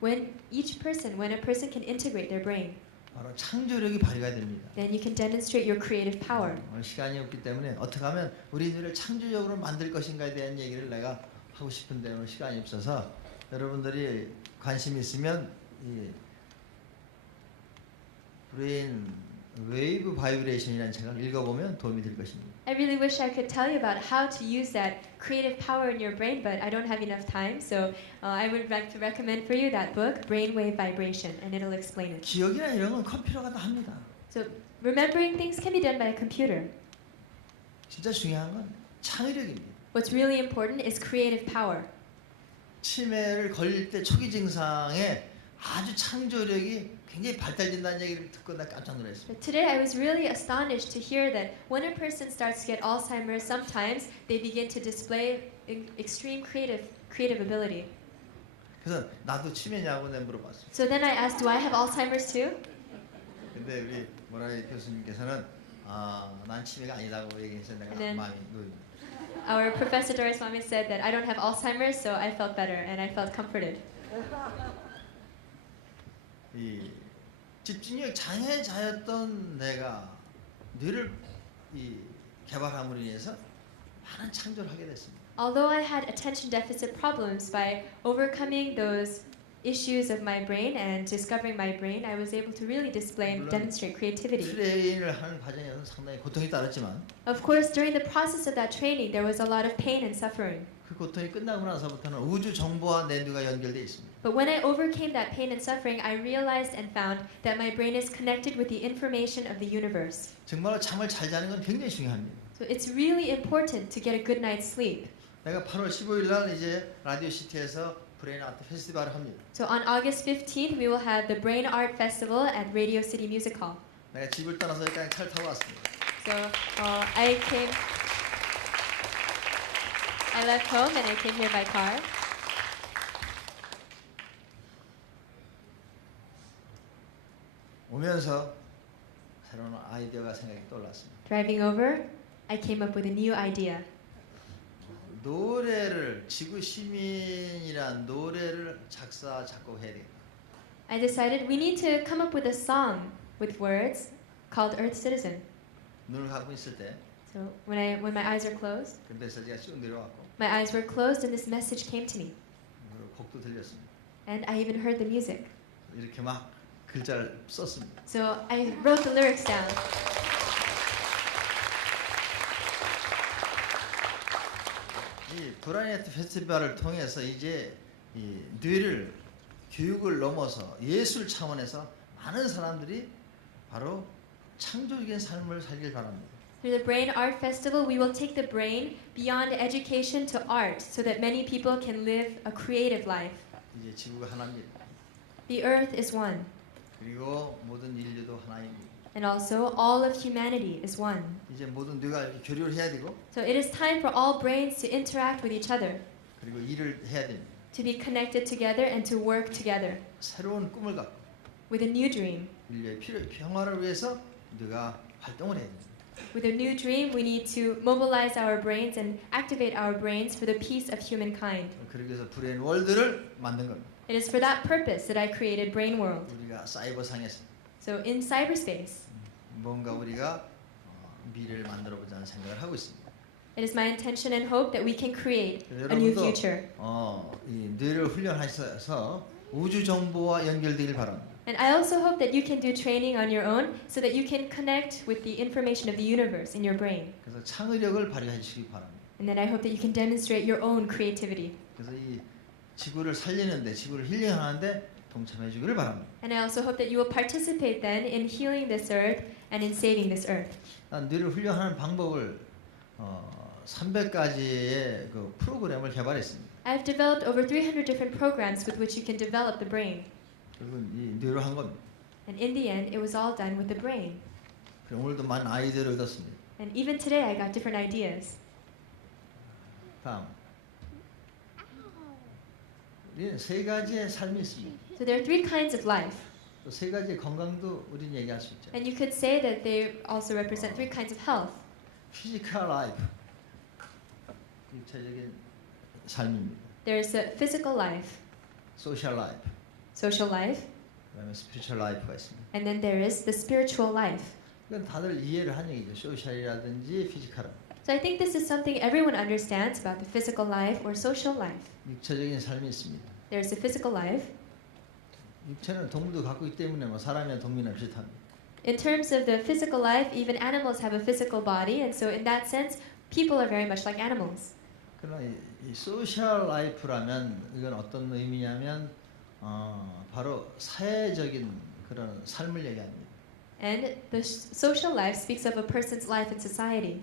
When a person can integrate their brain, 바로 창조력이 발휘가 됩니다. then you can demonstrate your creative power. 오늘 시간이 없기 때문에 어떻게 하면 우리 뇌를 창조적으로 만들 것인가에 대한 얘기를 내가 하고 싶은데 오늘 시간이 없어서 여러분들이 관심 있으면 이 브레인 웨이브 바이브레이션이라는 책을 읽어보면 도움이 될 것입니다. I really wish I could tell you about how to use that creative power in your brain, but I don't have enough time. So I would like to recommend for you that book, Brainwave Vibration, and it'll explain it. 기억이나 이런 건 컴퓨터가 다 합니다. So remembering things can be done by a computer. 진짜 중요한 건 창의력입니다. What's really important is creative power. 치매를 걸릴 때 초기 증상에 아주 창조력이 굉장히 발달된다는 얘기를 듣고 나 깜짝 놀랐어요. But today I was really astonished to hear that when a person starts to get Alzheimer's, sometimes they begin to display extreme creative ability. 그래서 나도 치매냐고 내가 물어봤어요. So then I asked, do I have Alzheimer's too? 근데 우리 모라이 교수님께서는 난 치매가 아니다고 얘기해서 내가 And then- 마음이 놓입니다. Our professor Doris Swami said that I don't have Alzheimer's, so I felt better and I felt comforted. 이 집중력 장애자였던 내가 뇌를 이 개발함으로 인해서 많은 창조를 하게 됐습니다. Although I had attention deficit problems, by overcoming those issues of my brain and discovering my brain, I was able to really display and demonstrate creativity. 트레이닝을 하는 과정에서 상당히 고통이 따랐지만 Of course, during the process of that training, there was a lot of pain and suffering. 그 고통이 끝나고 나서부터는 우주 정보와 내 뇌가 연결돼 있습니다. But when I overcame that pain and suffering, I realized and found that my brain is connected with the information of the universe. 정말로 잠을 잘 자는 건 굉장히 중요합니다. So it's really important to get a good night's sleep. 내가 8월 15일 날 이제 라디오 시티에서 브레인 아트 페스티벌을 합니다. So on August 15th, we will have the Brain Art Festival at Radio City Music Hall. 내가 집을 떠나서 여기까지 차를 타고 왔습니다. So I left home and I came here by car. 오면서 새로운 아이디어가 생각이 떠올랐습니다. Driving over, I came up with a new idea. 노래를 지구 시민이란 노래를 작곡해야 되겠다. I decided we need to come up with a song with words called Earth Citizen. 눈을 감고 있을 때 So when my eyes are closed, 그 메시지가 쭉 내려왔고 my eyes were closed and this message came to me. 그리고 곡도 들렸습니다. And I even heard the music. 이렇게 막 글자를 썼습니다. So I wrote the lyrics down. 이 브레인 아트 페스티벌을 통해서 이제 이 뇌를 교육을 넘어서 예술 차원에서 많은 사람들이 바로 창조적인 삶을 살길 바랍니다. Through the Brain Art Festival, we will take the brain beyond education to art so that many people can live a creative life. 이제 지구가 하나입니다. The earth is one, 그리고 모든 인류도 하나입니다. and also all of humanity is one. 이제 모든 뇌가 교류를 해야 되고 So it is time for all brains to interact with each other, 그리고 일을 해야 됩니다. to be connected together and to work together 새로운 꿈을 갖고 with a new dream. 인류의 평화를 위해서 뇌가 활동을 해야 됩니다. With a new dream, we need to mobilize our brains and activate our brains for the peace of humankind. 그러기 위해서 브레인 월드를 만든 겁니다. It is for that purpose that I created Brain World. 우리가 사이버상에서 So in cyberspace, 뭔가 우리가 미래를 만들어 보자는 생각을 하고 있습니다. it is my intention and hope that we can create a new 여러분도 future. 이 뇌를 훈련하셔서 우주 정보와 연결되길 바랍니다. And I also hope that you can do training on your own so that you can connect with the information of the universe in your brain. 그래서 창의력을 발휘해 주시기 바랍니다. And then I hope that you can demonstrate your own creativity. 그래서 이 지구를 살리는데, 지구를 힐링하는데 동참해 주기를 바랍니다. And I also hope that you will participate then in healing this earth and in saving this earth. 난 뇌를 훈련하는 방법을 300가지의 그 프로그램을 개발했습니다. I've developed over 300 different programs with which you can develop the brain. 결국은 이 뇌로 한 겁니다. And in the end, it was all done with the brain. 그래서 오늘도 많은 아이디어를 얻었습니다. And even today, I got different ideas. 다음, 우리는 세 가지의 삶이 있습니다. So there are three kinds of life. 또 세 가지의 건강도 우리는 얘기할 수 있죠. And you could say that they also represent three kinds of health. 피지컬 라이프, 육체적인 삶입니다. There's a physical life, 소셜 라이프, social life, 그다음에 스피리추얼 라이프가 있습니다. and then there is the spiritual life. 이건 다들 이해를 한 얘기죠. 소셜이라든지 피지컬. So I think this is something everyone understands about the physical life or social life. 육체적인 삶이 있습니다. there's the physical life. 육체는 동물도 갖고 있기 때문에 뭐 사람이나 동물이나 비슷합니다. In terms of the physical life, even animals have a physical body, and so in that sense, people are very much like animals. 그러나 이 소셜 라이프라면 이건 어떤 의미냐면 바로 사회적인 그런 삶을 얘기합니다. And the social life speaks of a person's life in society.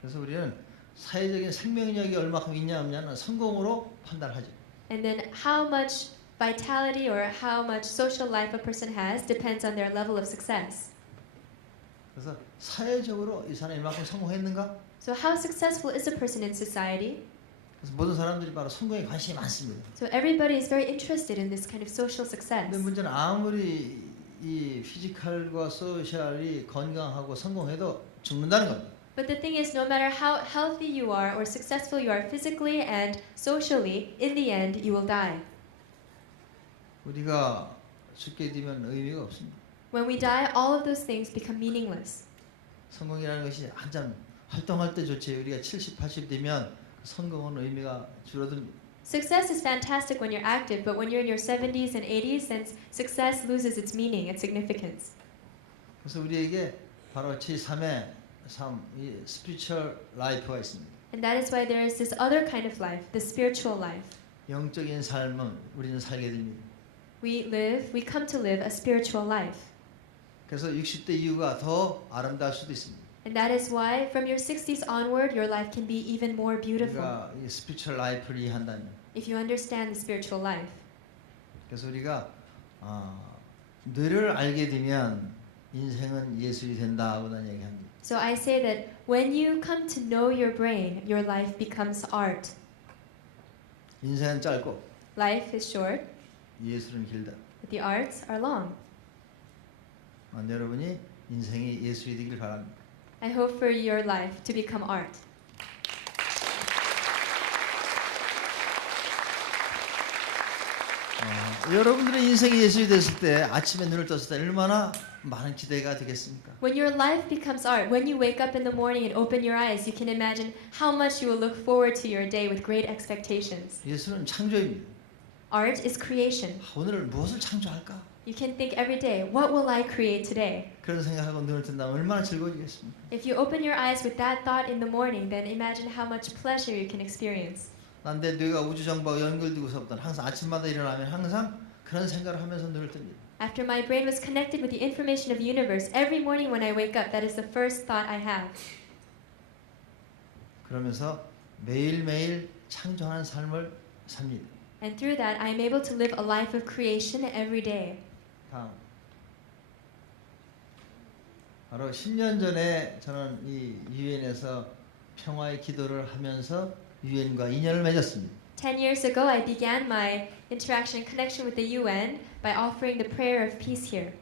그래서 우리는 사회적인 생명력이 얼마큼 있냐 없냐는 성공으로 판단하죠. And then how much vitality or how much social life a person has depends on their level of success. 그래서 사회적으로 이 사람이 이만큼 성공했는가? So how successful is a person in society? 그래서 모든 사람들이 바로 성공에 관심이 많습니다. So everybody is very interested in this kind of social 근데 success. 문제는 아무리 이 피지컬과 소셜이 건강하고 성공해도 죽는다는 겁니다. But the thing is, no matter how healthy you are or successful you are physically and socially, in the end you will die. 우리가 죽게 되면 의미가 없습니다. When we die, all of those things become meaningless. 성공이라는 것이 한참 활동할 때 좋지 우리가 70, 80 되면 성공은 의미가 줄어듭니다. Success is fantastic when you're active, but when you're in your 70s and 80s, then success loses its meaning, its significance. 그래서 우리에게 바로 제3의 삶, 이 스피리추얼 라이프가 있습니다. And that is why there is this other kind of life, the spiritual life. 영적인 삶은 우리는 살게 됩니다. We come to live a spiritual life. 그래서 60대 이후가 더 아름다울 수도 있습니다. And that is why from your 60s onward, your life can be even more beautiful. 우리가 이 스피리추얼 라이프를 이해한다면. If you understand the spiritual life. 그래서 우리가 뇌를 알게 되면 인생은 예술이 된다고 난 얘기합니다. So I say that when you come to know your brain, your life becomes art. 인생은 짧고 Life is short, 예술은 길다. but the arts are long. 여러분이 인생이 예술이 되길 바랍니다. I hope for your life to become art. 여러분들의 인생이 예술이 됐을 때 아침에 눈을 떴을 때 얼마나 많은 기대가 되겠습니까? When your life becomes art, when you wake up in the morning and open your eyes, you can imagine how much you will look forward to your day with great expectations. 예술은 창조입니다. Art is creation. 오늘 무엇을 창조할까? You can think every day, what will I create today? 그런 생각하고 눈을 뜬다면 얼마나 즐거워지겠습니까? If you open your eyes with that thought in the morning, then imagine how much pleasure you can experience. 난 내 뇌가 우주 정보와 연결되고서부터 항상 아침마다 일어나면 항상 그런 생각을 하면서 눈을 뜹니다. After my brain was connected with the information of the universe, every morning when I wake up, that is the first thought I have. 그러면서 매일매일 창조하는 삶을 삽니다. And through that, I am able to live a life of creation every day. 다음. 바로 10년 전에 저는 이 유엔에서 평화의 기도를 하면서 유엔과 인연을 맺었습니다. 10 years ago, I began my interaction and connection with the UN by offering the prayer of peace here.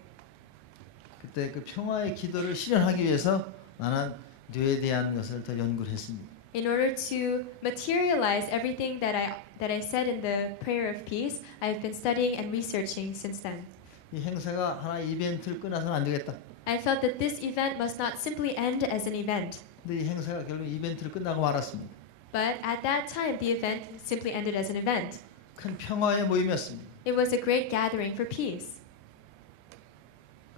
그때 그 평화의 기도를 실현하기 위해서 나는 뇌에 대한 것을 더 연구를 했습니다. In order to materialize everything that I said in the prayer of peace, I've been studying and researching since then. 이 행사가 하나의 이벤트를 끝나서는 안 되겠다. I felt that this event must not simply end as an event. 근데 이 행사가 결국 이벤트를 끝나고 말았습니다. But at that time, the event simply ended as an event. 큰 평화의 모임이었습니다. It was a great gathering for peace.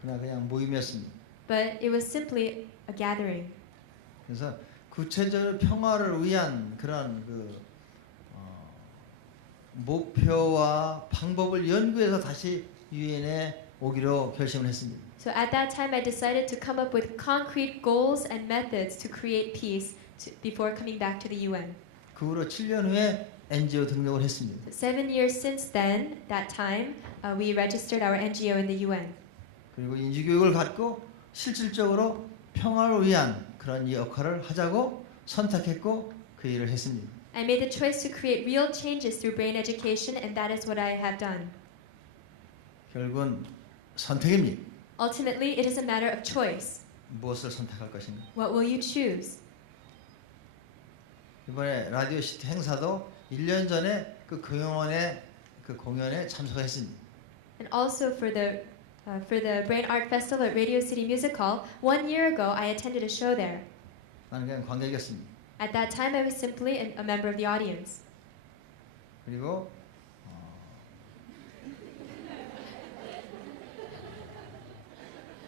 그러나 그냥 모임이었습니다. But it was simply a gathering. 그래서 구체적으로 평화를 위한 그런 목표와 방법을 연구해서 다시 유엔에 오기로 결심을 했습니다. So at that time, I decided to come up with concrete goals and methods to create peace before coming back to the UN. 그 후로 7년 후에 NGO 등록을 했습니다. 7 years since then, that time, we registered our NGO in the UN. 그리고 인지교육을 갖고 실질적으로 평화를 위한 그런 역할을 하자고 선택했고 그 일을 했습니다. I made the choice to create real changes through brain education, and that is what I have done. 결국은 선택입니다. Ultimately, it is a matter of choice. 무엇을 선택할 것인가? What will you choose? 이번에 라디오 시티 행사도 1년 전에 그 공연에 참석했습니다. And also for the Brain Art Festival at Radio City Music Hall, 1 year ago, I attended a show there. 나는 그냥 관객이었습니다. At that time, I was simply a member of the audience. 그리고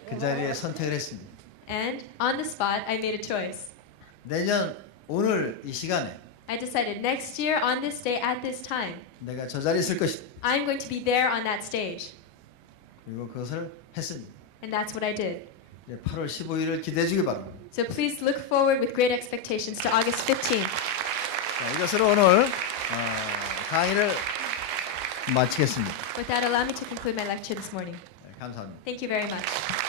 그 자리에 선택을 했습니다. And on the spot, I made a choice. 내년 오늘 이 시간에 I decided next year on this day at this time, 내가 저 자리에 있을 것이다. I'm going to be there on that stage. 그리고 그것을 했습니다. And that's what I did. 이제 8월 15일을 기대해 주기 바랍니다. So please look forward with great expectations to August 15th. 자, 이것으로 오늘 강의를 마치겠습니다. With that, allow me to conclude my lecture this morning. 감사합니다. Thank you very much.